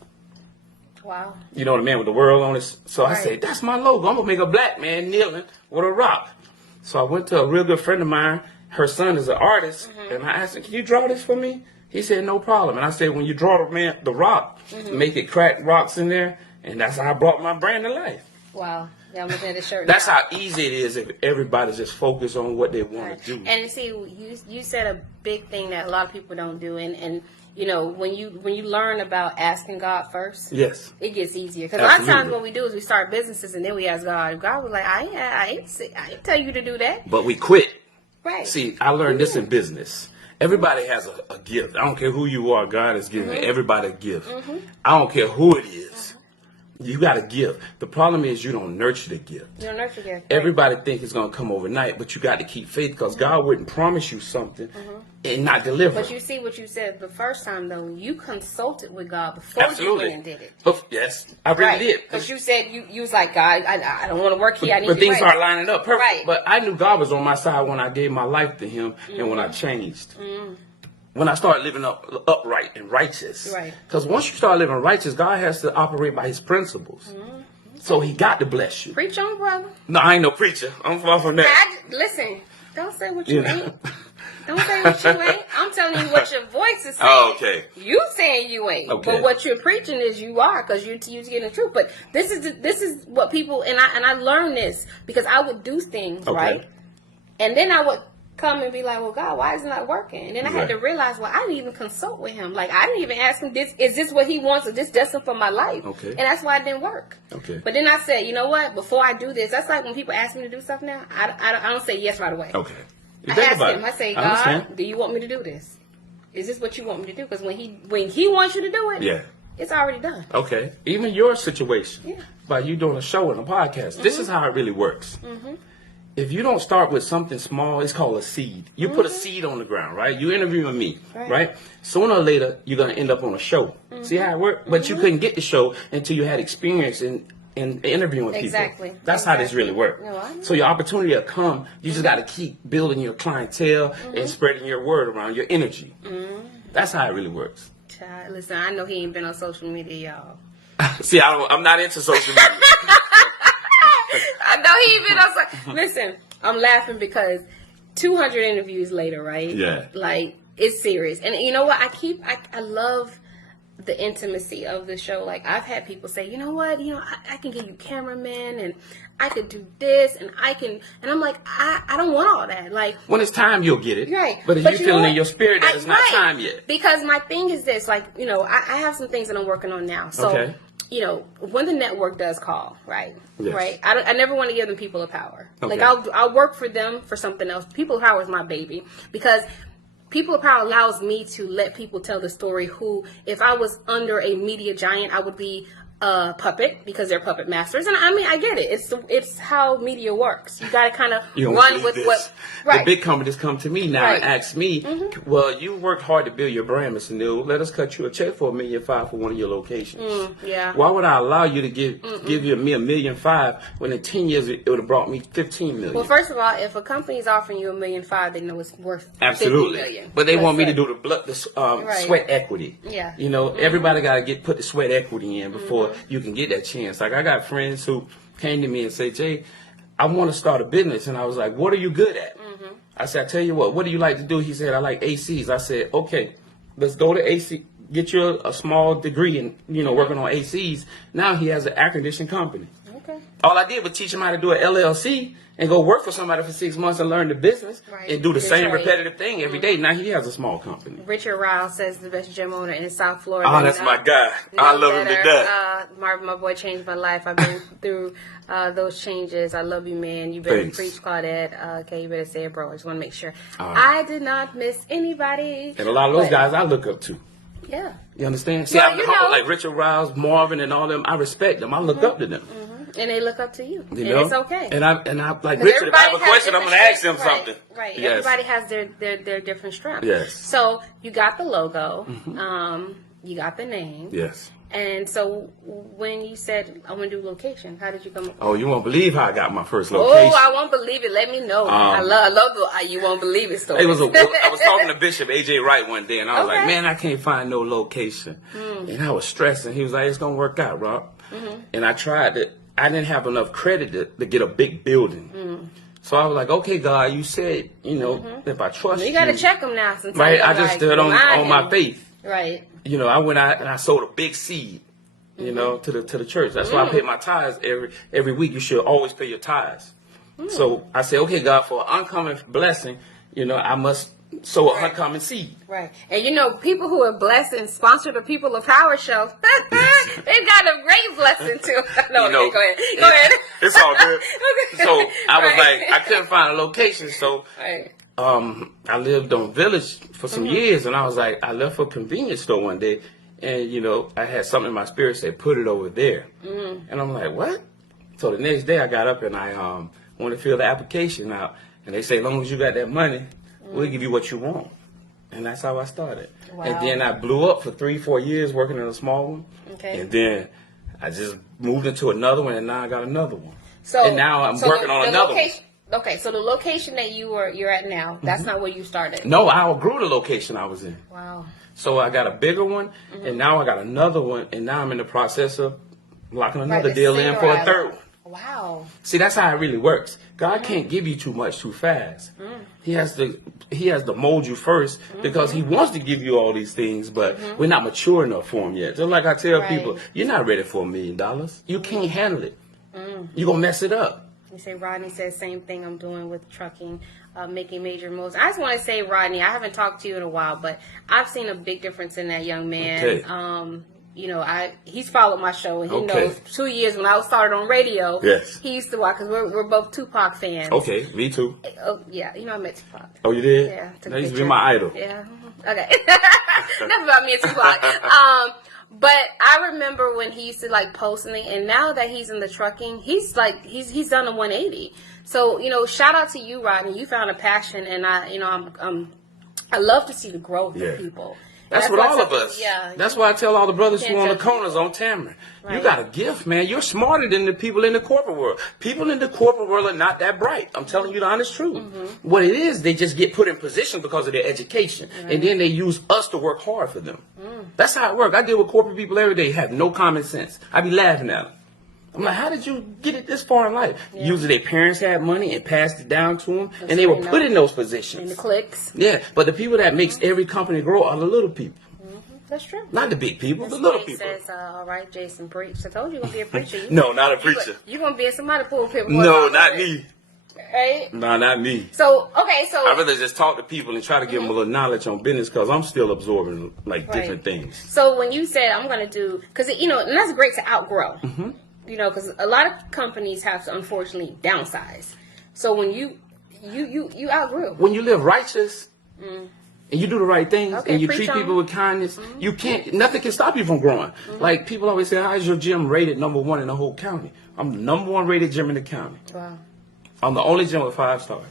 Wow. You know, the man with the world on his. So I Right. said, that's my logo. I'm going to make a black man kneeling with a rock. So I went to a real good friend of mine. Her son is an artist. And I asked him, can you draw this for me? He said, no problem. And I said, when you draw the rock, make it crack rocks in there. And that's how I brought my brand to life. Wow. Yeah, I'm looking at the shirt That's now. how easy it is if everybody just focus on what they want Right. to do. And see, you said a big thing that a lot of people don't do, and you know, when you learn about asking God first, Yes. it gets easier. Because a lot of times Absolutely. what we do is we start businesses and then we ask God. God was like, I ain't tell you to do that. But we quit. Right. See, I learned this in business. Everybody has a gift. I don't care who you are. God has given everybody a gift. I don't care who it is. You got a gift. The problem is you don't nurture the gift. You don't nurture your Everybody think it's going to come overnight, but you got to keep faith because God wouldn't promise you something and not deliver. But you see what you said the first time, though. You consulted with God before Absolutely. you went and did it. But yes, I really did. Because you said you was like, God, I don't want to work here. I need But to things right. start lining up perfect. Right. But I knew God was on my side when I gave my life to Him and when I changed. When I started living upright and righteous. Right. Because once you start living righteous, God has to operate by His principles. So He got to bless you. Preach on, brother. No, I ain't no preacher. I'm far from that. Listen, don't say what you You know. ain't. Don't say what you ain't. I'm telling you what your voice is saying. Oh, okay. You saying you ain't, Okay. but what you're preaching is you are, because you're getting the truth. But this is what people and I learned this because I would do things Okay. right, and then I would come and be like, well, God, why is it not working? And then I had Right. to realize, well, I didn't even consult with Him. Like I didn't even ask Him, is this what He wants? Is this destined for my life? Okay. And that's why it didn't work. Okay. But then I said, you know what? Before I do this, that's like when people ask me to do stuff now. I don't say yes right away. Okay. You I think ask about Him. it. I say, I understand. God, do you want me to do this? Is this what you want me to do? Because when he wants you to do it, Yeah. it's already done. Okay. Even your situation. Yeah. By you doing a show and a podcast. This is how it really works. If you don't start with something small, it's called a seed. You put a seed on the ground, right? You interviewing me, right? Sooner or later, you're going to end up on a show. See how it works? But you couldn't get the show until you had experience in interviewing people. Exactly. That's how this really works. No, I know. So your opportunity will come. You just got to keep building your clientele and spreading your word around, your energy. That's how it really works. Child, listen, I know he ain't been on social media, y'all. See, I'm not into social media. I know he ain't been on social. Listen, I'm laughing because 200 interviews later, right? Yeah. Like it's serious, and you know what? I love the intimacy of the show. Like I've had people say, you know what, I can give you cameramen and I could do this and and I'm like, I don't want all that. Like When it's time, you'll get it. right. But if you you're know feeling what? in your spirit that it's not right. time yet. Because my thing is this, like, I have some things that I'm working on now. So, Okay. When the network does call, right? Yes. Right. I never want to give them people of power. Okay. Like I'll work for them for something else. People of power is my baby because people of power allows me to let people tell the story who, if I was under a media giant, I would be puppet because they're puppet masters, and I mean I get it. It's how media works. You got to kind of You don't run believe with this. what. Right. The big companies come to me now Right. and ask me, well, you worked hard to build your brand, Mr. New. Let us cut you a check for $1.5 million for one of your locations. Yeah. Why would I allow you to give you $1.5 million when in 10 years it would have brought me $15 million? Well, first of all, if a company is offering you $1.5 million, they know it's worth Absolutely. $50 million. But they Let's want me say. to do the Right. sweat equity. Yeah. You know, everybody got to put the sweat equity in before you can get that chance. Like I got friends who came to me and say, Jay, I want to start a business. And I was like, what are you good at? I said, I tell you what do you like to do? He said, I like ACs. I said, okay, let's go to AC. Get you a small degree in, working on ACs. Now he has an air conditioning company. Okay. All I did was teach him how to do an LLC and go work for somebody for 6 months and learn the business and do the same repetitive thing every day. Now he has a small company. Richard Ryle says the best gym owner in South Florida. Oh, that's my guy. I love him to death. My boy changed my life. I've been through those changes. I love you, man. You better Thanks. preach, Claudette. Okay, you better say it, bro. I just want to make sure. I did not miss anybody. And a lot of those guys I look up to. Yeah. You understand? See, Well, I'm humble, like Richard Riles, Marvin, and all them. I respect them. I look up to them. And they look up to you. You and know? it's okay. And I like Richard. If I have a question, I'm going to ask him right, something. Right. Yes. Everybody has their different strengths. Yes. So you got the logo. You got the name. Yes. And so when you said I want to do location, how did you come up? Oh, you won't believe how I got my first location. Oh, I won't believe it. Let me know. I love the you won't believe it story. I was talking to Bishop AJ Wright one day, and I was Okay. like, man, I can't find no location. And I was stressing. He was like, it's going to work out, Rob. And I tried to. I didn't have enough credit to get a big building. So I was like, okay, God, you said, if I trust you. You got to check them now. Sometimes Right, I just stood on my faith. Right. I went out and I sold a big seed, to the church. That's why I pay my tithes every week. You should always pay your tithes. So I said, okay, God, for an uncommon blessing, I must sow an uncommon seed. Right. And people who are blessed and sponsor the People of Power show, they've got a great blessing too. No, go ahead. Go ahead. It's all good. Okay. So I was like, I couldn't find a location, so Right. I lived on Village for some years, and I was like, I left for a convenience store one day, and I had something in my spirit say, put it over there, and I'm like, what? So the next day I got up and I wanted to fill the application out, and they say, as long as you got that money, we'll give you what you want, and that's how I started. Wow. And then I blew up for 3-4 years working in a small one, and then I just moved into another one, and now I got another one, and now I'm working on another one. Okay, so the location that you're at now, that's not where you started. No, I outgrew the location I was in. Wow. So I got a bigger one, and now I got another one, and now I'm in the process of locking another the deal in for a third one. Wow. See, that's how it really works. God can't give you too much too fast. He has to mold you first because he wants to give you all these things, but we're not mature enough for him yet. Just like I tell people, you're not ready for $1 million. You can't handle it. You're going to mess it up. You say Rodney says same thing I'm doing with trucking, making major moves. I just want to say, Rodney, I haven't talked to you in a while, but I've seen a big difference in that young man. Okay. He's followed my show, and he knows 2 years when I started on radio. Yes. He used to watch because we're both Tupac fans. Okay, me too. Oh yeah, I met Tupac. Oh, you did? Yeah. That used to be my idol. Yeah. Okay. Enough about me and Tupac. But I remember when he used to post and now that he's in the trucking, he's done a 180. So shout out to you, Rodney. You found a passion, and I love to see the growth of people. That's what all of us. Yeah. That's why I tell all the brothers who on the corners on Tamron. Right. You got a gift, man. You're smarter than the people in the corporate world. People in the corporate world are not that bright. I'm telling you the honest truth. What it is, they just get put in position because of their education. Right. And then they use us to work hard for them. That's how it works. I deal with corporate people every day, have no common sense. I be laughing at them. I'm like, how did you get it this far in life? Yeah. Usually their parents had money and passed it down to them, and they were put in those positions. And the clicks. Yeah, but the people that makes every company grow are the little people. That's true. Not the big people, the little people. Says, all right, Jason, preach. I told you you're going to be a preacher. No, not a preacher. You're going to be in somebody's pulpit. No, not me. Right? No, not me. So I'd rather just talk to people and try to give them a little knowledge on business because I'm still absorbing different things. So when you said I'm going to do, because and that's great to outgrow. Because a lot of companies have to unfortunately downsize. So when you outgrew. When you live righteous, and you do the right things, Okay, and you preach treat on. people with kindness, you can't. Nothing can stop you from growing. Like people always say, "How is your gym rated #1 in the whole county?" I'm the #1 rated gym in the county. Wow. I'm the only gym with 5 stars.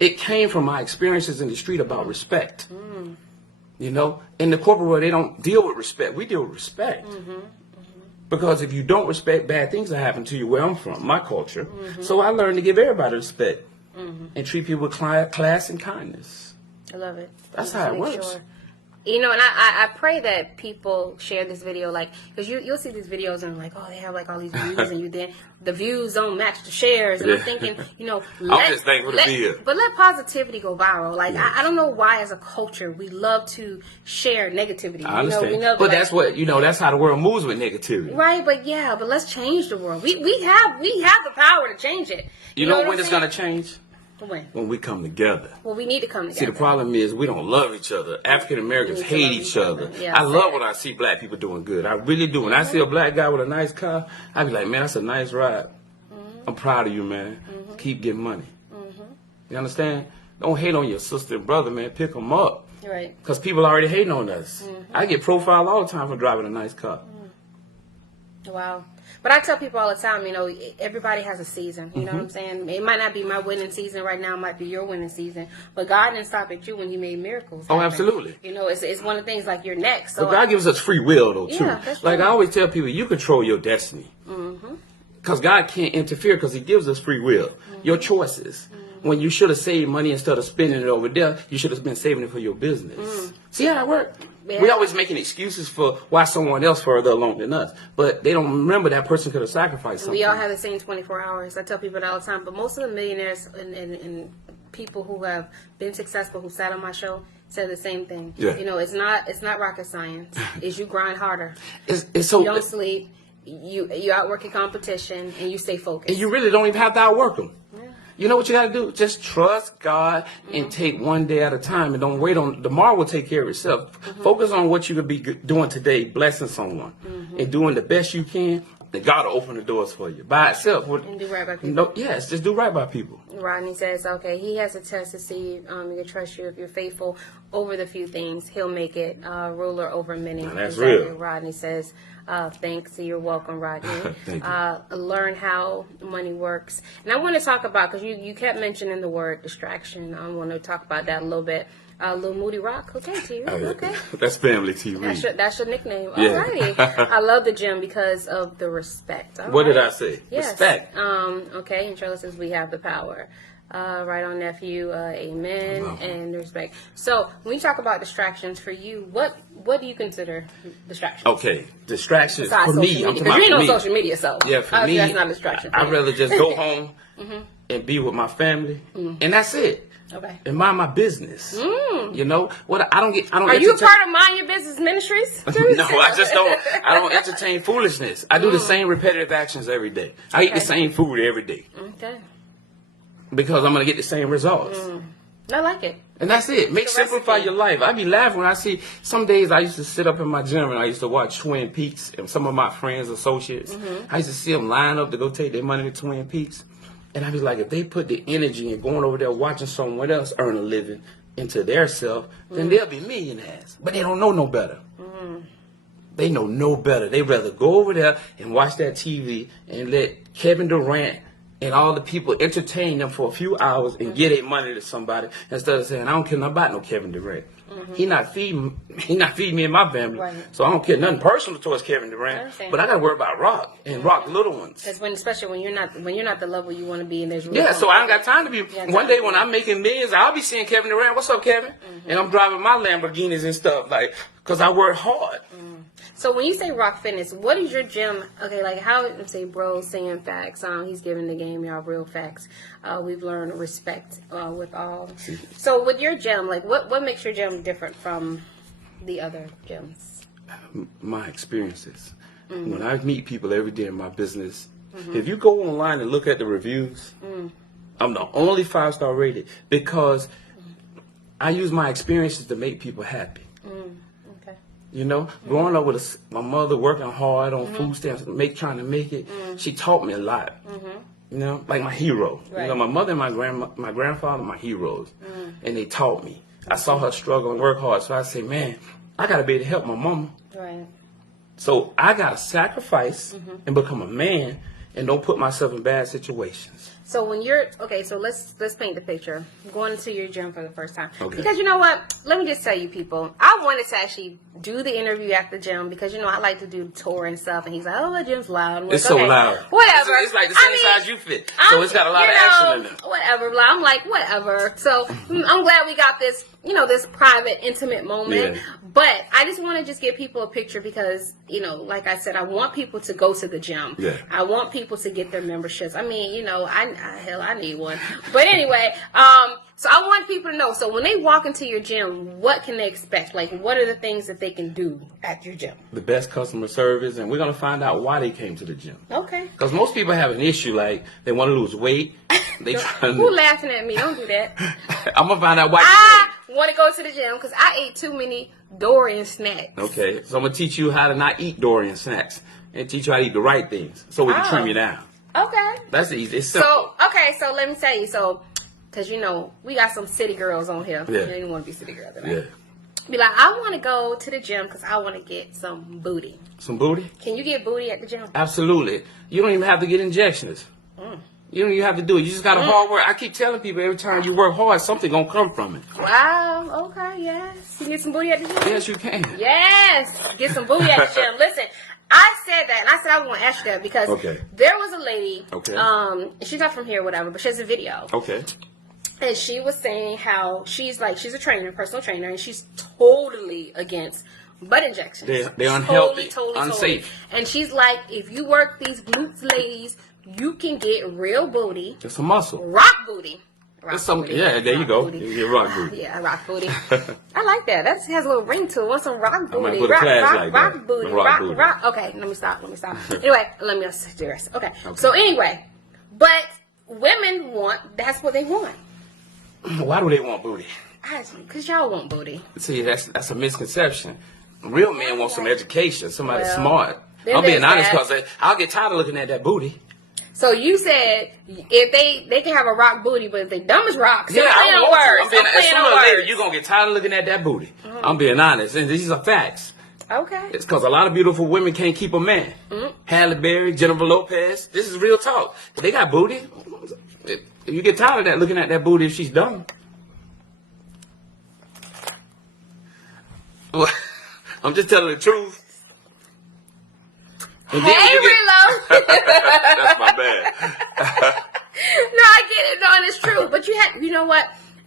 It came from my experiences in the street about respect. You know, in the corporate world, they don't deal with respect. We deal with respect. Because if you don't respect, bad things will happen to you where I'm from, my culture. So I learned to give everybody respect and treat people with class and kindness. I love it. That's Just how it make works. sure. You know, and I pray that people share this video, like, because you'll see these videos and like, oh, they have like all these views, and the views don't match the shares, and I'm thinking, you know, I'm just thankful to be here. But let positivity go viral. Like, Yes. I don't know why, as a culture, we love to share negativity. I understand. You know, but like, that's what, that's how the world moves with negativity. right. But let's change the world. We have the power to change it. You know what when I'm it's saying? going to change? When? When we come together. Well, we need to come See, together. the problem is we don't love each other. African Americans We need to hate love each each other. other. Yeah, I love sad. when I see black people doing good. I really do. When I see a black guy with a nice car, I be like, man, that's a nice ride. I'm proud of you, man. Keep getting money. You understand? Don't hate on your sister and brother, man. Pick them up. Right. Because people already hating on us. I get profiled all the time for driving a nice car. Wow. But I tell people all the time, you know, everybody has a season. You know what I'm saying? It might not be my winning season right now. It might be your winning season. But God didn't stop at you when He made miracles. Oh, happen. absolutely. You know, it's one of the things like you're next. So But God gives us free will, though, too. Yeah, that's Like true. I always tell people, you control your destiny. Because God can't interfere because He gives us free will. Your choices. When you should have saved money instead of spending it over there, you should have been saving it for your business. See how that works? Yeah. We always making excuses for why someone else further along than us. But they don't remember that person could have sacrificed something. we all have the same 24 hours. I tell people that all the time. But most of the millionaires and people who have been successful who sat on my show said the same thing. Yeah. You know, it's not rocket science. It's you grind harder. It's so, You don't sleep. You outwork your competition and you stay focused. and you really don't even have to outwork them. Yeah. You know what you got to do? Just trust God and take one day at a time, and don't wait on tomorrow. Will take care of itself. Focus on what you could be doing today, blessing someone, and doing the best you can. And God will open the doors for you by itself. And do right by people. No, yes, just do right by people. Rodney says, okay, He has a test to see if He can trust you. If you're faithful over the few things, He'll make it ruler over many. Now, that's Exactly. real. Rodney says, thanks. You're welcome, Rodney. Thank you. Learn how money works. And I want to talk about, because you kept mentioning the word distraction. I want to talk about that a little bit. Lil Moody Rock. Okay, T. Okay. That's family TV. That's your nickname. Yeah. Alrighty. I love the gym because of the respect. All What did right. I say? Yes. Respect. Okay, and Charlotte says we have the power. Right on, nephew. Amen. Wow. And respect. So when you talk about distractions for you, what do you consider distractions? Okay, distractions Besides for social me. media? I'm talking Because about you for ain't me. on social media, so Yeah, for obviously me, that's not a distraction. for I'd you. rather just go home and be with my family, and that's it. Okay. And mind my business. You know what? I don't. Are you a part of Mind Your Business Ministries? No, I just don't. I don't entertain foolishness. I do the same repetitive actions every day. I eat the Okay. same food every day Okay. because I'm gonna get the same results. I like it. And that's it. Make The simplify recipe. your life. I be laughing when I see some days I used to sit up in my gym and I used to watch Twin Peaks and some of my friends, associates. I used to see them line up to go take their money to Twin Peaks. And I was like, if they put the energy in going over there watching someone else earn a living into their self, then they'll be millionaires. But they don't know no better. They know no better. They rather go over there and watch that TV and let Kevin Durant and all the people entertain them for a few hours and get their money to somebody instead of saying, I don't care nothing about no Kevin Durant. He not feeding me and my family. Right. So I don't care nothing personal towards Kevin Durant. understand. But I gotta worry about Rock and Rock little ones. Because especially when you're not the level you want to be, and there's Yeah, so I ain't got time to be. Yeah, One day when I'm making millions, I'll be seeing Kevin Durant. What's up, Kevin? And I'm driving my Lamborghinis and stuff, like, because I work hard. So when you say Rock Fitness, what is your gym? Okay, like how say bro saying facts. He's giving the game y'all real facts. We've learned respect with all. So with your gym, like what makes your gym different from the other gyms? My experiences. When I meet people every day in my business, if you go online and look at the reviews, I'm the only 5-star rated because I use my experiences to make people happy. Okay. You know, growing up with my mother working hard on food stamps, trying to make it, she taught me a lot. You know, like my hero. Right. You know, my mother and my grandfather, my heroes, and they taught me. I saw her struggle and work hard. So I said, man, I got to be able to help my mama. Right. So I got to sacrifice and become a man and don't put myself in bad situations. So when you're so let's paint the picture. Going into your gym for the first time. Okay. Because you know what? Let me just tell you, people. I wanted to actually do the interview at the gym because I like to do the tour and stuff. And he's like, "Oh, the gym's loud." It's so loud. Whatever. It's like the same size you fit, so it's got a lot of action in it. Whatever. Blah. I'm like, whatever. So I'm glad we got this. This private, intimate moment. Yeah. But I just want to just give people a picture because like I said, I want people to go to the gym. Yeah. I want people to get their memberships. I mean, I need one. But anyway, so I want people to know. So when they walk into your gym, what can they expect? Like, what are the things that they can do at your gym? The best customer service, and we're going to find out why they came to the gym. Okay. Because most people have an issue, like they want to lose weight. They trying Who laughing at me? Don't do that. I'm going to find out why I want to go to the gym because I ate too many Dorian snacks. Okay, so I'm going to teach you how to not eat Dorian snacks and teach you how to eat the right things so we can trim you down. Okay. That's easy. It's simple. So let me tell you. So, because we got some city girls on here. Yeah. You want to be city girls, right? Yeah. Be like, I want to go to the gym because I want to get some booty. Some booty? Can you get booty at the gym? Absolutely. You don't even have to get injections. You don't even have to do it. You just got to hard work. I keep telling people every time you work hard, something going to come from it. Wow. Okay. Yes. You get some booty at the gym? Yes, you can. Yes. Get some booty at the gym. Listen, I said that, and I said I was going to ask you that because there was a lady. Okay. She's not from here, whatever, but she has a video. Okay. And she was saying how she's a trainer, personal trainer, and she's totally against butt injections. They're unhealthy, totally, unsafe. And she's like, if you work these glutes, ladies, you can get real booty. It's a muscle. Rock booty. Yeah, there you go. You get rock booty. Yeah, rock booty. I like that. That has a little ring to it. Want some rock booty? I might put a class like that. Rock booty. Rock. Okay, let me stop. Anyway, let me do the rest. Okay. So anyway, but women that's what they want. Why do they want booty? Because y'all want booty. See, that's a misconception. Real men want some education, somebody smart. then I'm being there's honest that. because I'll get tired of looking at that booty. So you said if they can have a rock booty, but if they dumb as rocks, Yeah, I'm playing on words. I'm being, I'm playing sooner on or later, words. you're going to get tired of looking at that booty. I'm being honest. And these are facts. Okay. It's because a lot of beautiful women can't keep a man. Halle Berry, Jennifer Lopez. This is real talk. They got booty. If you get tired of that, looking at that booty, if she's dumb. Well, I'm just telling the truth. And Hey, Relo. That's my bad. No, I get it. No, and it's true. But you know what?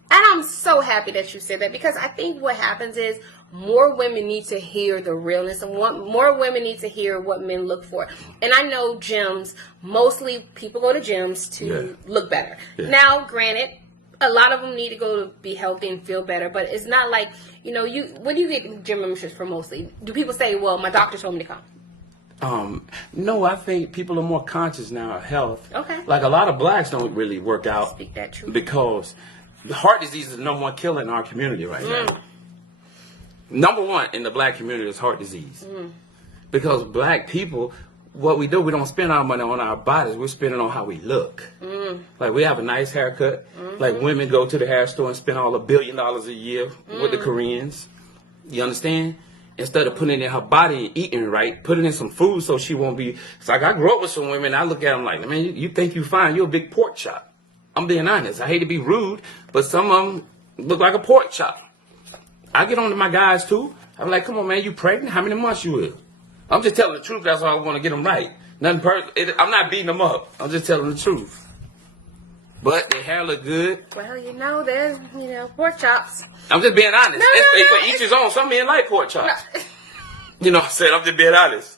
And I'm so happy that you said that because I think what happens is more women need to hear the realness and more women need to hear what men look for. And I know gyms, mostly people go to gyms to look better. Yeah. Now, granted, a lot of them need to go to be healthy and feel better, but it's not like, what do you get gym memberships for mostly? Do people say, well, my doctor told me to come? No, I think people are more conscious now of health. Okay. Like a lot of blacks don't really work out. Speak that truth. Because heart disease is the number one killer in our community right now. Number one in the black community is heart disease. Because black people, what we do, we don't spend our money on our bodies. We're spending on how we look. Like we have a nice haircut. Like women go to the hair store and spend all $1 billion a year with the Koreans. You understand? Instead of putting it in her body and eating right, put it in some food so she won't be. It's like I grew up with some women. I look at them like, man, you think you fine? You're a big pork chop. I'm being honest. I hate to be rude, but some of them look like a pork chop. I get on to my guys too. I'm like, come on, man, you pregnant? How many months you with? I'm just telling the truth. That's why I want to get them right. Nothing I'm not beating them up. I'm just telling the truth. But their hair look good. Well, there's, pork chops. I'm just being honest. No, for each his own. Some men like pork chops. No. You know what I'm saying? I'm just being honest.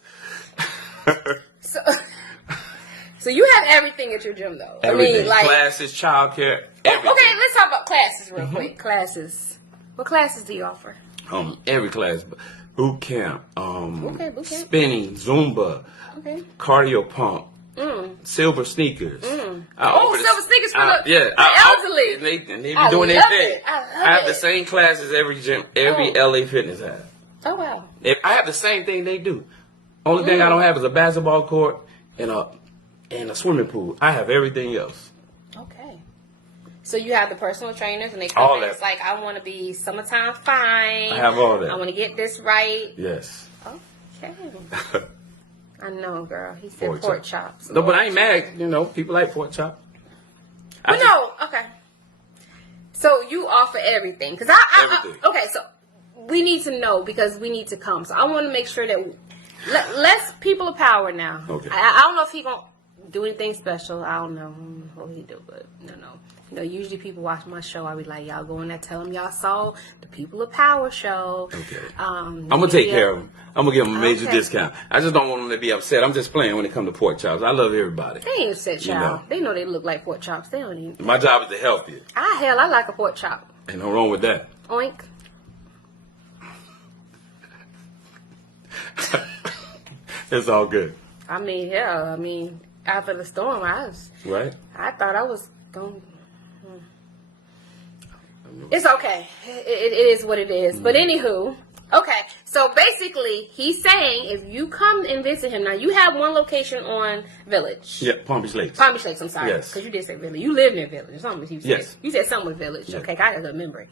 So you have everything at your gym, though. Everything. I mean, like classes, childcare, everything. Okay, let's talk about classes real quick. Classes. What classes do you offer? Every class. Boot camp. Boot camp. Spinning, Zumba, cardio pump. Silver sneakers. Silver sneakers for the elderly. And they be doing their thing. I have the same classes every gym, every LA Fitness has. Oh, wow. I have the same thing they do. Only thing I don't have is a basketball court and a swimming pool. I have everything else. Okay. So you have the personal trainers, and they come All in. that. It's like, I want to be summertime fine. I have all that. I want to get this right. Yes. Okay. I know, girl. He said pork chops. No, but I ain't mad. You know, people like pork chop. But no, okay. So you offer everything, because Everything. okay. So we need to know, because we need to come. So I want to make sure that less people of power now. Okay. I don't know if he gonna do anything special. I don't know what he do, but no. You know, usually people watch my show. I be like, y'all go in there, tell them y'all saw the People of Power show. Okay. I'm gonna take care of them. I'm gonna give them a major discount. I just don't want them to be upset. I'm just playing when it comes to pork chops. I love everybody. They ain't upset, child. You know. They know they look like pork chops. They don't even. My job is to help you. I like a pork chop. Ain't no wrong with that. Oink. It's all good. I mean, yeah. I mean, after the storm, Right? I thought I was going. It's okay. It is what it is. But anywho, okay. So basically, he's saying if you come and visit him, now you have one location on Village. Yeah, Palm Beach Lakes. Palm Beach Lakes, I'm sorry. Yes. Because you did say Village. You live near Village. Or something you said. Yes. You said something with Village. Yeah. Okay, I got a memory.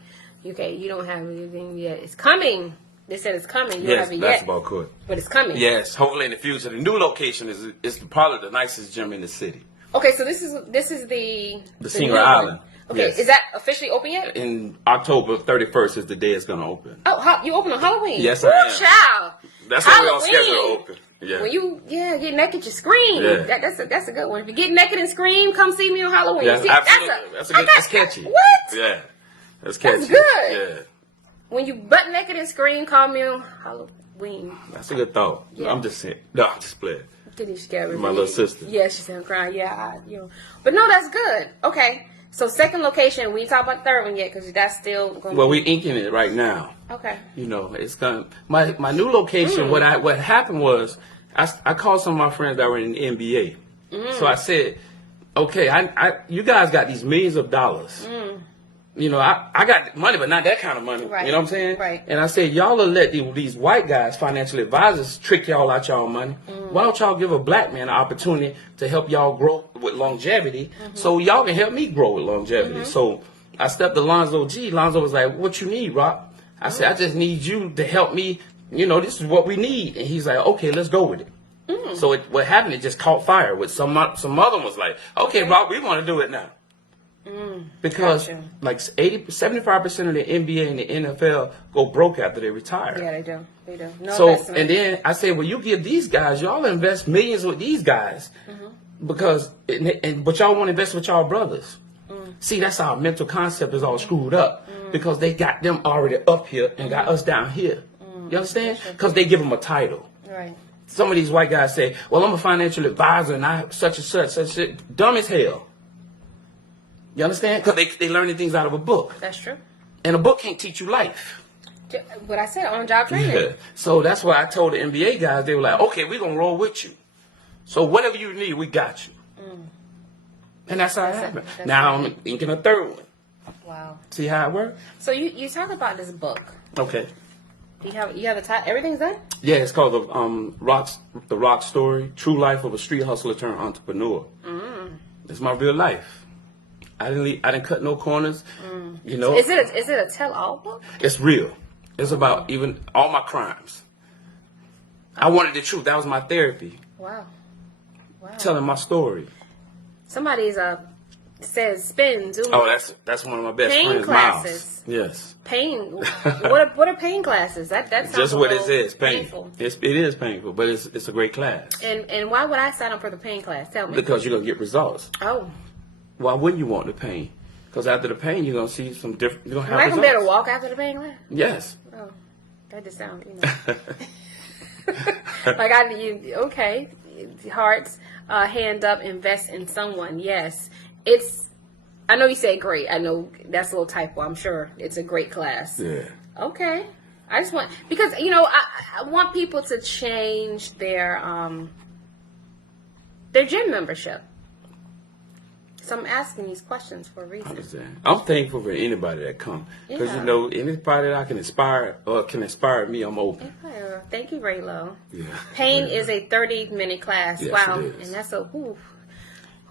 Okay, you don't have anything yet. It's coming. They said it's coming. You don't Yes, have it basketball yet. court. But it's coming. Yes, hopefully in the future. The new location is probably the nicest gym in the city. Okay, so this is the Singer new one. Island. Okay, Yes. is that officially open yet? In October 31st is the day it's going to open. Oh, you open on Halloween? Yes, I Ooh, am. Child. That's when we're on Halloween. schedule to open. Yeah. When you get naked, you scream. Yeah. That's a good one. If you get naked and scream, come see me on Halloween. Yeah, See, absolutely. That's catchy. What? Yeah. That's catchy. That's good. Yeah. When you butt naked and scream, call me on Halloween. That's a good thought. Yeah. I'm just saying. No, I'm just playing. Did you scare me? My little sister. Yeah, she said I'm crying. Yeah, But no, that's good. Okay. So second location, we ain't talk about the third one yet because that's still going to Well, we're inking it right now. Okay. You know, it's gonna my new location. What happened was I called some of my friends that were in the NBA. So I said, okay, I you guys got these millions of dollars. You know, I got money, but not that kind of money. Right. You know what I'm saying? Right. And I said, y'all will let these white guys, financial advisors, trick y'all out y'all money. Why don't y'all give a black man an opportunity to help y'all grow with longevity so y'all can help me grow with longevity? So I stepped to Lonzo G. Lonzo was like, what you need, Rock? I said, I just need you to help me. You know, this is what we need. And he's like, okay, let's go with it. So what happened, it just caught fire with some other was like, okay, Rock, we want to do it now. Because like 75% of the NBA and the NFL go broke after they retire. Yeah, they do. They do. No So investment. and then I said, well, you give these guys, y'all invest millions with these guys, because but y'all want to invest with y'all brothers. See, that's our mental concept is all screwed up because they got them already up here and got us down here. You understand? Because they give them a title. Right. Some of these white guys say, well, I'm a financial advisor and I such and such. Dumb as hell. You understand? Because they learning things out of a book. That's true. And a book can't teach you life. What I said, on job training. Yeah. So that's why I told the NBA guys, they were like, okay, we're going to roll with you. So whatever you need, we got you. And that's how it happened. Now I'm inking a third one. Wow. See how it works? So you talk about this book. Okay. You have the title. Everything's done. Yeah, it's called the Rock Story: True Life of a Street Hustler Turned Entrepreneur. It's my real life. I didn't cut no corners. You know. Is it a tell-all book? It's real. It's about even all my crimes. I wanted the truth. That was my therapy. Wow. Telling my story. Somebody's says spin Zoom. Oh, that's one of my best pain friends, classes. Miles. Yes. Pain. what are pain classes? That sounds Just a what it little is, painful. It is painful, but it's a great class. And why would I sign up for the pain class? Tell me. Because you're gonna get results. Oh. Why wouldn't you want the pain? Because after the pain, you're gonna see some different. You're gonna have Am I gonna be able to results. walk after the pain class? Yes. Oh, that just sounds, like I need. Okay, hearts, hand up, invest in someone. Yes, it's. I know you said great. I know that's a little typo. I'm sure it's a great class. Yeah. Okay. I just want because I want people to change their gym membership. So I'm asking these questions for a reason. Understand. I'm thankful for anybody that come because Yeah. anybody that I can inspire or can inspire me, I'm open. Yeah, thank you, Raylo. Yeah. Pain Yeah. is a 30-minute class. Yes, Wow, it is. and that's a whew.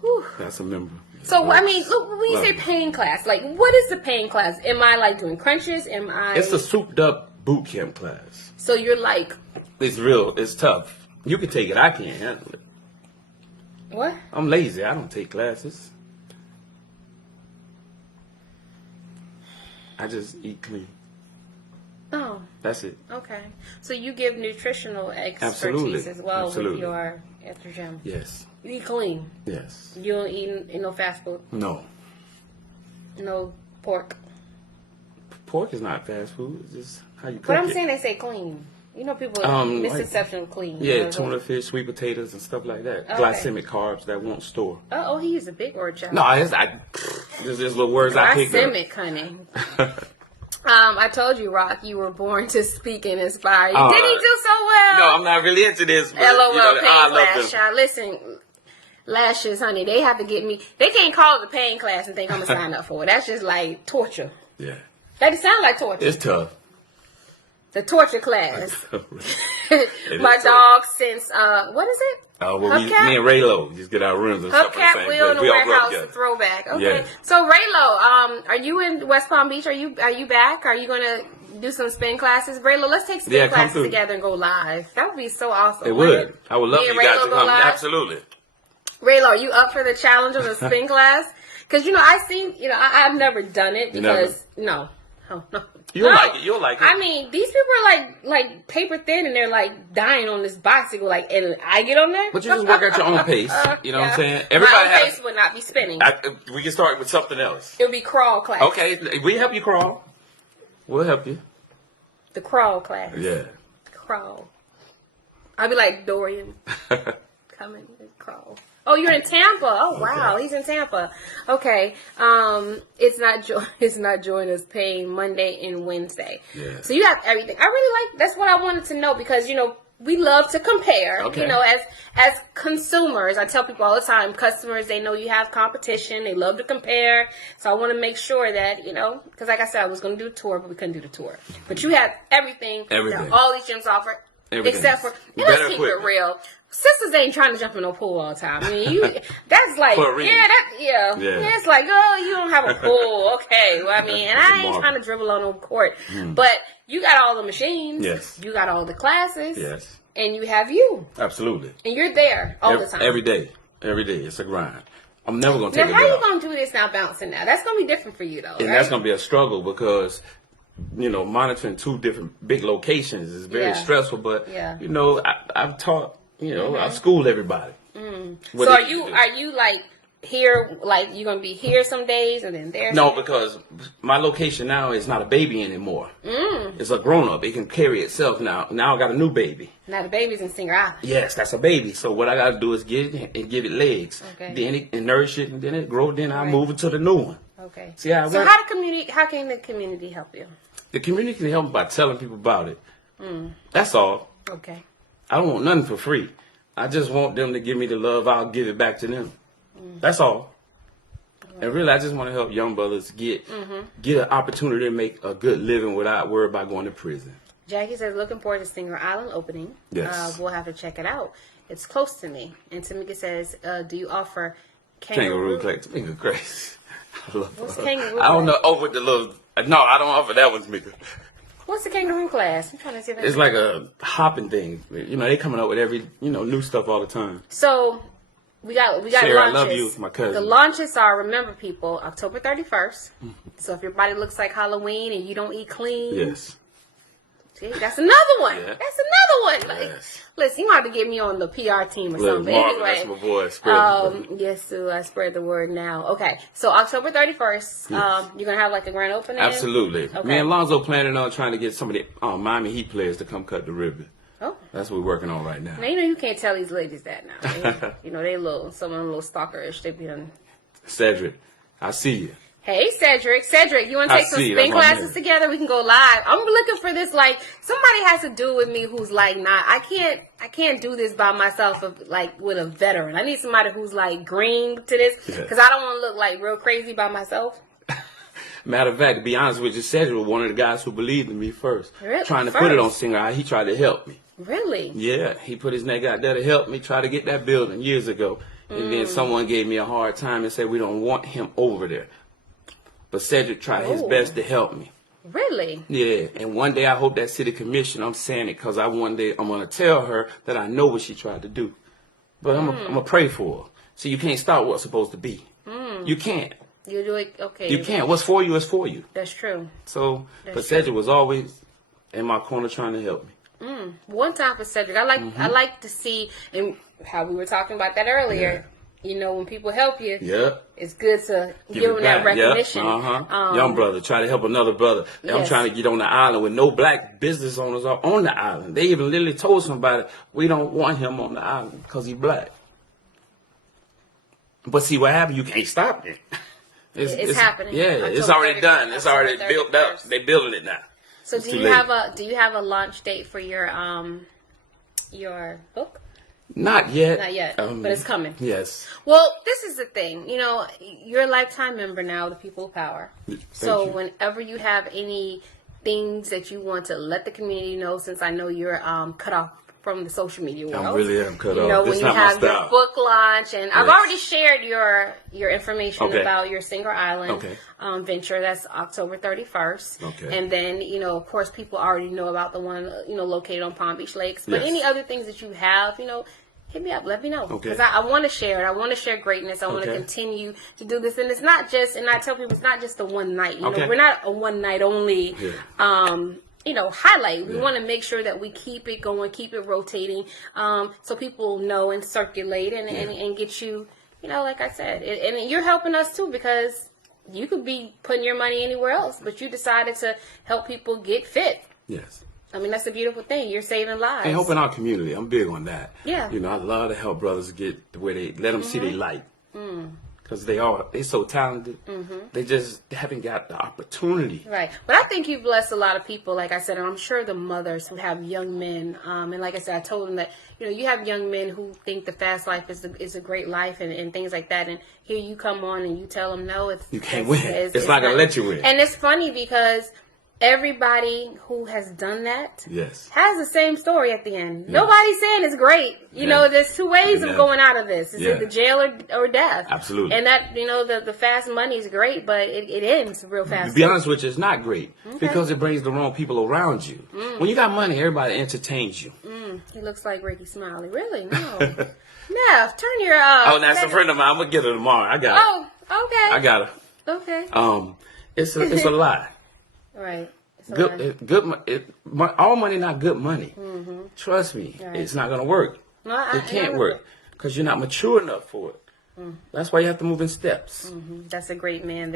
Whew. That's a member. So, I mean, look, when you say pain class, like, what is the pain class? Am I, like, doing crunches? Am I... It's a souped-up boot camp class. So you're, like... It's real. It's tough. You can take it. I can't handle it. What? I'm lazy. I don't take classes. I just eat clean. Oh. That's it. Okay. So you give nutritional expertise Absolutely. as well Absolutely. with at your gym. Yes. You eat clean. Yes. You don't eat no fast food. No. No pork. Pork is not fast food. It's just how you cook But I'm it. saying they say clean. You know, people misconception of clean. Yeah, You know, tuna fish, sweet potatoes, and stuff like that. Okay. Glycemic carbs that won't store. Oh, he used a big word, child. No, there's just little words I picked up. Glycemic, honey. I told you, Rock, you were born to speak and inspire. Did he do so well? No, I'm not really into this. But, LOL, you know, pain I love class, this. child. Listen, lashes, honey, they have to get me. They can't call it a pain class and think I'm going to sign up for it. That's just like torture. Yeah. That sounds like torture. It's tough. The torture class. It My is dog since, what is it? Well, Hubcap? me and Raylo just get our rims and stuff. in the Hubcap same Wheel in place. the We all grew up Warehouse together. throwback. Okay. Yeah. So Raylo, are you in West Palm Beach? Are you back? Are you gonna do some spin classes? Raylo, let's take spin come classes through. together and go live. That would be so awesome. It wouldn't would. I would love Me for and you guys Raylo to go come. live? Absolutely. Raylo, are you up for the challenge of a spin class? Because I seen, I've never done it because no. Oh, no. You'll like it. You'll like it. I mean, these people are like paper thin, and they're like dying on this bicycle. Like, and I get on there. But you just work at your own pace. You know what I'm saying? Everybody My own has. pace would not be spinning. We can start with something else. It would be crawl class. Okay, we help you crawl. We'll help you. The crawl class. Yeah. Crawl. I'll be like Dorian. Come in and crawl. Oh, you're in Tampa. Oh, wow. Okay. He's in Tampa. Okay. It's not join us paying Monday and Wednesday. Yeah. So you have everything. I really like, that's what I wanted to know because, we love to compare, Okay. as consumers. I tell people all the time, customers, they know you have competition. They love to compare. So I want to make sure that, because like I said, I was going to do a tour, but we couldn't do the tour. But you have everything. Everything. That all these gyms offer. Everything. Except for, Better let's keep equipment. it real. Sisters ain't trying to jump in no pool all the time. I mean, that's like, For a reason. yeah. It's like, oh, you don't have a pool. Okay. Well, I mean, and I ain't trying to dribble on no court. But you got all the machines. Yes. You got all the classes. Yes. And you have you. Absolutely. And you're there all the time. Every day. Every day. It's a grind. I'm never going to take Now, a how day you off. going to do this now bouncing now? That's going to be different for you, though, And right? that's going to be a struggle because, monitoring two different big locations is very Yeah. stressful. But, Yeah. I've taught, I've schooled everybody. So are you like here, like you're going to be here some days and then there? No, some days? because my location now is not a baby anymore. It's a grown up. It can carry itself now. Now I got a new baby. Now the baby's in Singer Island. Yes, that's a baby. So what I got to do is get it and give it legs. Okay. Then it and nourish it, and then it grow. Then I Right. move it to the new one. Okay. See how it So works? how can the community help you? The community can help by telling people about it. That's all. Okay. I don't want nothing for free. I just want them to give me the love. I'll give it back to them. That's all. And really, I just want to help young brothers get an opportunity to make a good living without worry about going to prison. Jackie says, looking forward to Singer Island opening. Yes. We'll have to check it out. It's close to me. And Tamika says, do you offer Kangaroo class. Tamika crazy. I love What's her. kangaroo I don't class? know. Oh, with the little. No, I don't offer that one, Tamika. What's the kangaroo class? I'm trying to see if I It's like a hopping thing. They coming up with every, new stuff all the time. So we got Sarah, I launches. love you, my cousin. The launches are, remember people, October 31st. So if your body looks like Halloween and you don't eat clean, Yes. see, that's another one. Yeah. That's another one. Like, Yes. listen, you have to get me on the PR team or Look, something. Marvin, Anyway, that's my boy. Spread the word. yes, Sue, I spread the word now. Okay, so October 31st, you're gonna have like a grand opening. Absolutely. Okay. Me and Lonzo planning on trying to get some of the Miami Heat players to come cut the ribbon. Oh. That's what we're working on right now. Now you can't tell these ladies that now. They some of them a little stalkerish. They be on. Cedric, I see you. Hey Cedric, you want to I take some see, spin that's my classes man. together? We can go live. I'm looking for this. Like somebody has to do with me who's like not. I can't do this by myself. Like with a veteran, I need somebody who's like green to this because I don't want to look like real crazy by myself. Matter of fact, to be honest with you, Cedric was one of the guys who believed in me first. Really? Trying to put it on First? Singer, he tried to help me. Really? Yeah, he put his neck out there to help me try to get that building years ago. And then someone gave me a hard time and said we don't want him over there. But Cedric tried his best to help me. Really? Yeah, and one day I hope that city commission, I'm saying it because one day I'm going to tell her that I know what she tried to do. But I'm going to pray for her. See, you can't stop what's supposed to be. You can't. You do it, okay. You can't. What's for you is for you. That's true. So, but Cedric was always in my corner trying to help me. One time for Cedric, I like to see, and how we were talking about that earlier. Yeah. You know, when people help you, it's good to give them that recognition. Young brother try to help another brother. Yes. I'm trying to get on the island with no black business owners are on the island. They even literally told somebody we don't want him on the island because he's black. But see what happened? You can't stop it. It's happening. Yeah, October it's already 31st, done. It's already built up. They building it now. So do you have a launch date for your book? Not yet. Not yet, but it's coming. Yes. Well, this is the thing. You know, you're a lifetime member now of the People of Power. So whenever you have any things that you want to let the community know, since I know you're cut off from the social media world. I really am cut off. You know, when you have your book launch, and I've already shared your information about your Singer Island venture. That's October 31st. Okay. And then, you know, of course, people already know about the one, you know, located on Palm Beach Lakes. But any other things that you have, you know, hit me up. Let me know. Because I want to share it. I want to share greatness. I want to continue to do this. And it's not just, and I tell people, it's not just a one night. You know, we're not a one night only. You know, highlight. We want to make sure that we keep it going, keep it rotating, so people know and circulate and get you, you know, like I said, and you're helping us too, because you could be putting your money anywhere else, but you decided to help people get fit. Yes. I mean, that's a beautiful thing. You're saving lives. And helping our community. I'm big on that. Yeah. You know, I love to help brothers get the way they let them see their light. Because they're so talented. They just haven't got the opportunity. Right. But I think you've blessed a lot of people, like I said, and I'm sure the mothers who have young men. And like I said, I told them that, you know, you have young men who think the fast life is a great life and things like that. And here you come on and you tell them, no, you can't win. It's not going to let you win. And it's funny because everybody who has done that has the same story at the end. Nobody's saying it's great. You know, there's two ways of going out of this. It's either jail or death. Absolutely. And that, you know, the fast money is great, but it ends real fast. To be honest with you, it's not great because it brings the wrong people around you. When you got money, everybody entertains you. He looks like Ricky Smiley. Really? No. Neff, turn your... oh, that's a friend of mine. I'm going to get her tomorrow. I got her. Oh, okay. I got her. Okay. It's a lie. Right. All money not good money. Trust me, it's not gonna work. It can't work because you're not mature enough for it. That's why you have to move in steps. That's a great man.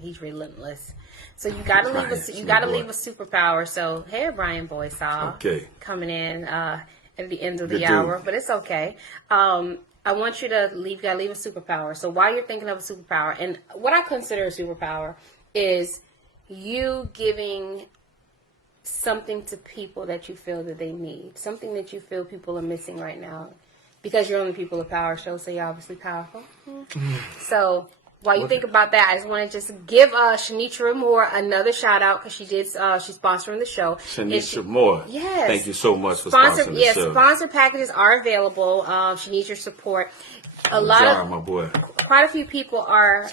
He's relentless. So you gotta leave us. You gotta leave a superpower. So hey, Brian Boysaw, coming in at the end of the hour, but it's okay. I want you to leave. Gotta leave a superpower. So while you're thinking of a superpower, and what I consider a superpower is you giving something to people that you feel that they need, something that you feel people are missing right now, because you're on the People of Power show, so you're obviously powerful. So while you think about that, I just want to just give Shanitra Moore another shout out because she's sponsoring the show. Shanitra Moore, thank you so much for sponsoring the show. Sponsored packages are available. She needs your support. Quite a few people are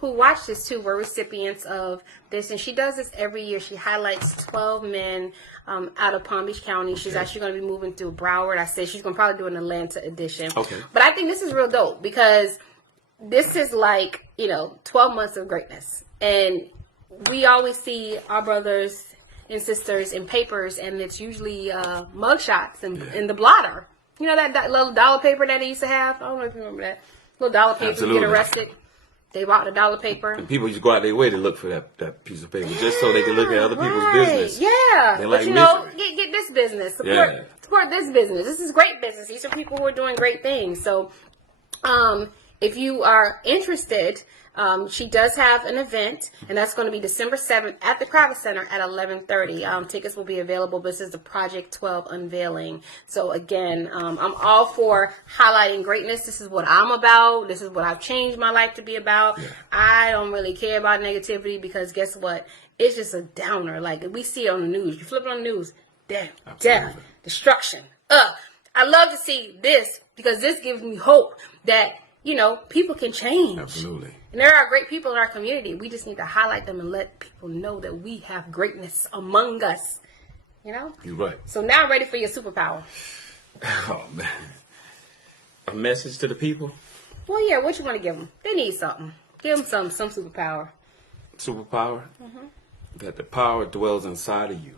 who watch this too were recipients of this, and she does this every year. She highlights 12 men out of Palm Beach County. She's actually going to be moving through Broward. I said she's going to probably do an Atlanta edition. But I think this is real dope because this is like, 12 months of greatness, and we always see our brothers and sisters in papers, and it's usually mugshots in the blotter. You know that little dollar paper that they used to have? I don't know if you remember that. Little dollar paper, you get arrested. They bought the dollar paper. And people used to go out their way to look for that piece of paper just so they could look at other people's business. Yeah. But get this business. Support this business. This is great business. These are people who are doing great things. So if you are interested, she does have an event, and that's going to be December 7th at the Kravis Center at 11:30. Tickets will be available. This is the Project 12 unveiling. So again, I'm all for highlighting greatness. This is what I'm about. This is what I've changed my life to be about. I don't really care about negativity because guess what? It's just a downer. Like we see it on the news. You flip it on the news. death, Absolutely. destruction. I love to see this because this gives me hope that, people can change. Absolutely. And there are great people in our community. We just need to highlight them and let people know that we have greatness among us. You're right. So now I'm ready for your superpower. Oh, man. A message to the people? Well, yeah, what you want to give them? They need something. Give them some superpower. Superpower? That the power dwells inside of you.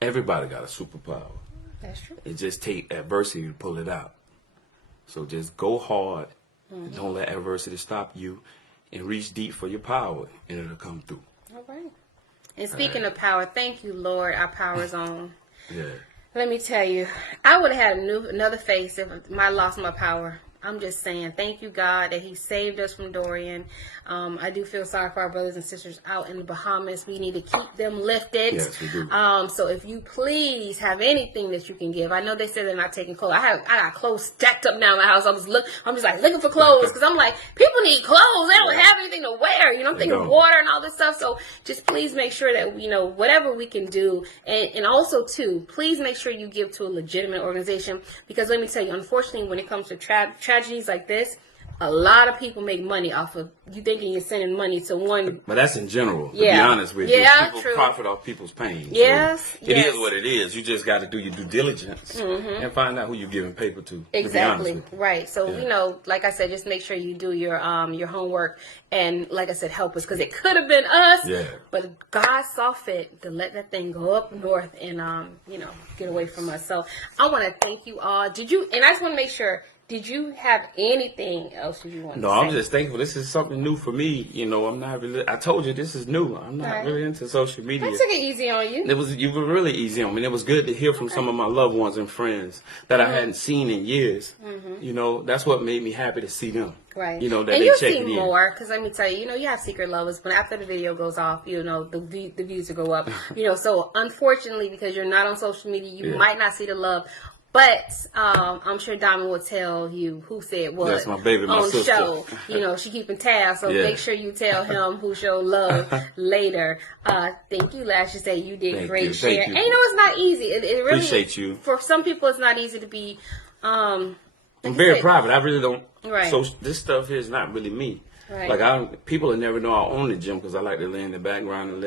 Everybody got a superpower. That's true. It just take adversity to pull it out. So just go hard. And don't let adversity stop you. And reach deep for your power. And it'll come through. All right. And speaking of power, thank you, Lord. Our power is on. Yeah. Let me tell you, I would have had another face if I lost my power. I'm just saying, thank you, God, that He saved us from Dorian. I do feel sorry for our brothers and sisters out in the Bahamas. We need to keep them lifted. Yes, we do. So if you please have anything that you can give, I know they said they're not taking clothes. I got clothes stacked up now in my house. I'm just like looking for clothes because I'm like, people need clothes. They don't have anything to wear. I'm thinking of water and all this stuff. So just please make sure that whatever we can do, and also too, please make sure you give to a legitimate organization because let me tell you, unfortunately, when it comes to tragedies like this, a lot of people make money off of you thinking you're sending money to one. But that's in general, to Yeah. be honest with you. Yeah, People true. profit off people's pain. Yes, So it yes. is what it is. You just got to do your due diligence and find out who you're giving paper to. Exactly. To be honest with you. Right. So, Yeah. like I said, just make sure you do your homework and, like I said, help us because it could have been us. Yeah. But God saw fit to let that thing go up north and, get away from us. So I want to thank you all. And I just want to make sure, did you have anything else you want to say? No, I'm just thankful. This is something new for me. I'm not really. I told you this is new. I'm not really into social media. I took it easy on you. You were really easy on me. And it was good to hear from some of my loved ones and friends that I hadn't seen in years. That's what made me happy to see them. Right. That and they you'll check see it in. more because let me tell you, you have secret lovers. But after the video goes off, the views will go up. So unfortunately, because you're not on social media, you might not see the love. But I'm sure Diamond will tell you who said what. That's my baby, my on sister. Show. She keeping tabs, so Yeah. make sure you tell him who showed love later. Thank you, Lash. You say you did Thank great you, share. thank you. And it's not easy. It really Appreciate you. For some people, it's not easy to be. I'm very private. I really don't. Right. So this stuff here is not really me. Right. Like people will never know I own the gym because I like to lay in the background and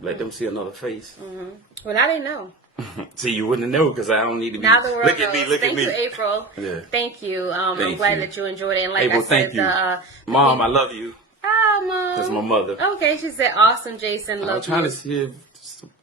let them see another face. Well, now they know. See, you wouldn't know because I don't need to be. Now the world Look at me, knows. look Thank at me. you, April. Yeah. Thank you. I'm Thank glad you. that you enjoyed it. And like April, I said, thank you. Mom, I love you. Oh, Mom. That's my mother. Okay, she said, awesome, Jason. I'm Love trying you. to see if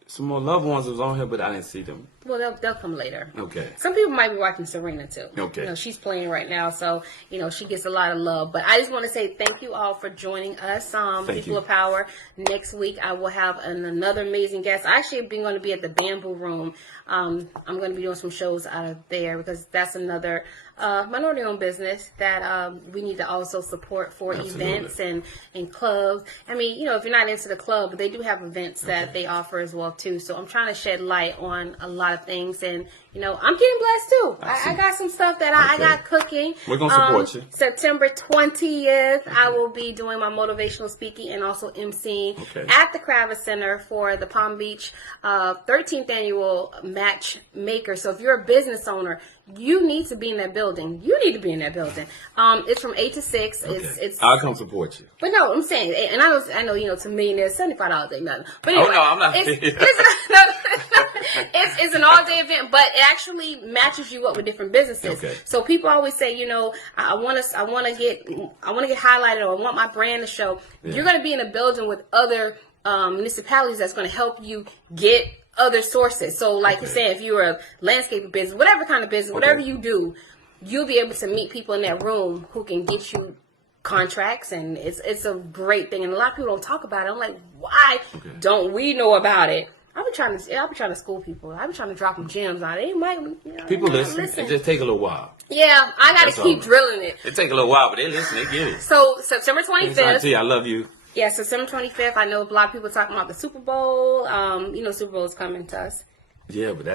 some more loved ones was on here, but I didn't see them. Well, they'll come later. Okay. Some people might be watching Serena too. Okay. She's playing right now, so she gets a lot of love. But I just want to say thank you all for joining us, People you. of Power. Next week I will have another amazing guest. I actually been going to be at the Bamboo Room. I'm going to be doing some shows out of there because that's another minority-owned business that we need to also support for events and clubs. I mean, if you're not into the club, they do have events that they offer as well too. So I'm trying to shed light on a lot of things, and I'm getting blessed too. I got some stuff that I got cooking. We're gonna support you. September 20th, I will be doing my motivational speaking and also emceeing at the Kravis Center for the Palm Beach 13th annual Matchmaker. So if you're a business owner, you need to be in that building. You need to be in that building. It's from 8 to 6. It's I'll come support you. But no, I'm saying, and I know, to millionaires, $75 ain't nothing. But anyway, no, I'm not. It's an all-day event, but it actually matches you up with different businesses. Okay. So people always say, I want to get highlighted, or I want my brand to show. Yeah. You're going to be in a building with other municipalities that's going to help you get other sources. So like you're saying, if you're a landscaping business, whatever kind of business, whatever you do, you'll be able to meet people in that room who can get you contracts, and it's a great thing. And a lot of people don't talk about it. I'm like, why don't we know about it? I've been trying to school people. I've been trying to drop them gems out. They might, People listen. It just take a little while. Yeah, I got to keep drilling it. It take a little while, but they listen. They get it. So September I 25th. I love you. Yeah, September 25th. I know a lot of people talking about the Super Bowl. Super Bowl is coming to us. Yeah, but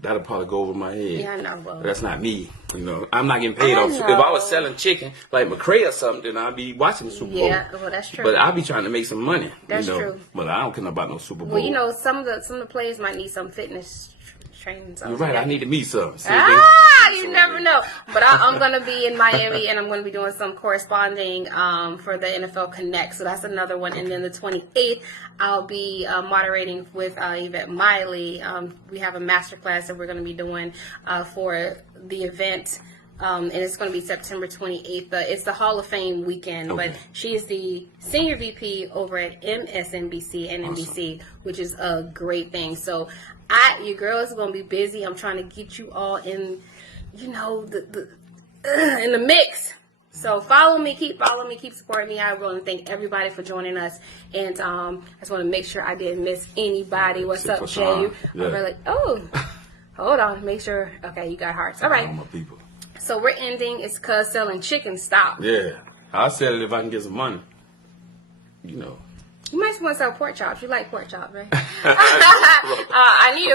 that'll probably go over my head. Yeah, I know. Well, That's not me. You know, I'm not getting paid I off. If know. I was selling chicken like McCray or something, then I'd be watching the Super Bowl. yeah, well, that's true. But I'll be trying to make some money. That's you know? true. But I don't care about no Super Bowl. well, you know, some of the players might need some fitness training. So You're right. I need to meet some. See, you never know. But I'm going to be in Miami, and I'm going to be doing some corresponding for the NFL Connect. So that's another one. And then the 28th, I'll be moderating with Yvette Miley. We have a masterclass that we're going to be doing for the event. And it's going to be September 28th. It's the Hall of Fame weekend, but she is the senior VP over at MSNBC and NBC, which is a great thing. So your girl is going to be busy. I'm trying to get you all in, you know, in the mix. So follow me, keep supporting me. I want to thank everybody for joining us. And I just want to make sure I didn't miss anybody. What's up, Jay? Yeah. I'm like, oh, hold on. Make sure. Okay, you got hearts. All right. All my people. So we're ending. It's cuz selling chicken. Stop. Yeah. I'll sell it if I can get some money. You know. You might want to sell pork chops. You like pork chops, right? I need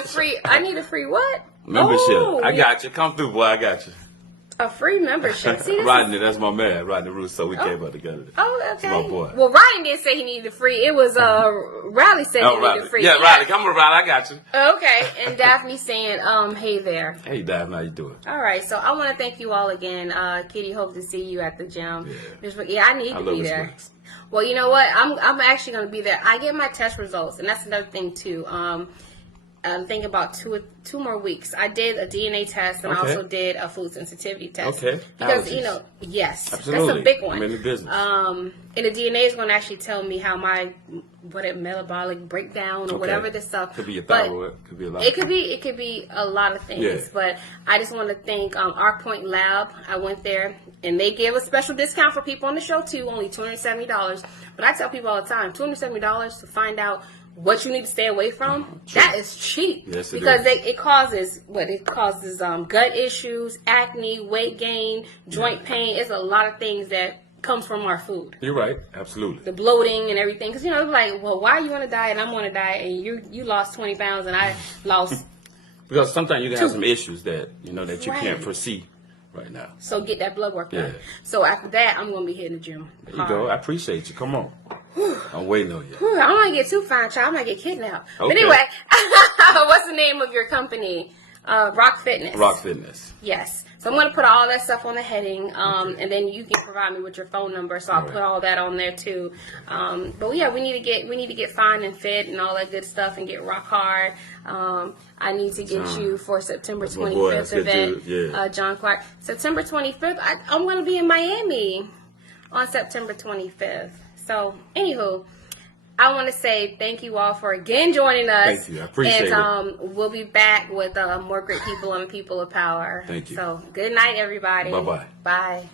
a free what? Membership. Oh, I got you. Come through, boy. I got you. A free membership. See, this Rodney, that's my man. Rodney Roos. So we came up together. Oh, okay. That's my boy. Well, Rodney didn't say he needed a free. It was Riley said he needed a free. Yeah, Riley. Come on, Riley. I got you. Okay. And Daphne saying, hey there. Hey, Daphne. How you doing? All right. So I want to thank you all again. Kitty, hope to see you at the gym. Yeah, I need to be there. Well, you know what? I'm actually going to be there. I get my test results, and that's another thing too. I'm thinking about two more weeks. I did a DNA test, and I also did a food sensitivity test. Okay. Because Allergies. Yes, Absolutely. that's a big one. I'm in the business. And the DNA is going to actually tell me how my metabolic breakdown or whatever this stuff. Could be a thyroid. Could be a lot. It could be a lot of things. Yeah. But I just want to thank Our Point Lab. I went there, and they gave a special discount for people on the show too. Only $270. But I tell people all the time, $270 to find out what you need to stay away from. That is cheap. Yes, because it causes gut issues, acne, weight gain, joint pain. It's a lot of things that comes from our food. You're right. Absolutely. The bloating and everything. Because, like, well, why are you on a diet and I'm on a diet and you lost 20 pounds and I lost... Because sometimes you can have some issues that, that you can't foresee right now. So get that blood work done. Yeah. So after that, I'm going to be hitting the gym. There you go. I appreciate you. Come on. I'm waiting on you. I don't want to get too fine, child. I might get kidnapped. Okay. But anyway, what's the name of your company? Rock Fitness. Rock Fitness. Yes. So I'm going to put all that stuff on the heading, and then you can provide me with your phone number. So I'll put all that on there too. But yeah, we need to get fine and fit and all that good stuff and get rock hard. I need to get you for September 25th event. John Clark. September 25th. I'm going to be in Miami on September 25th. So anywho, I want to say thank you all for again joining us. Thank you. I appreciate it. And we'll be back with more great people and people of power. Thank you. So good night, everybody. Bye-bye. Bye.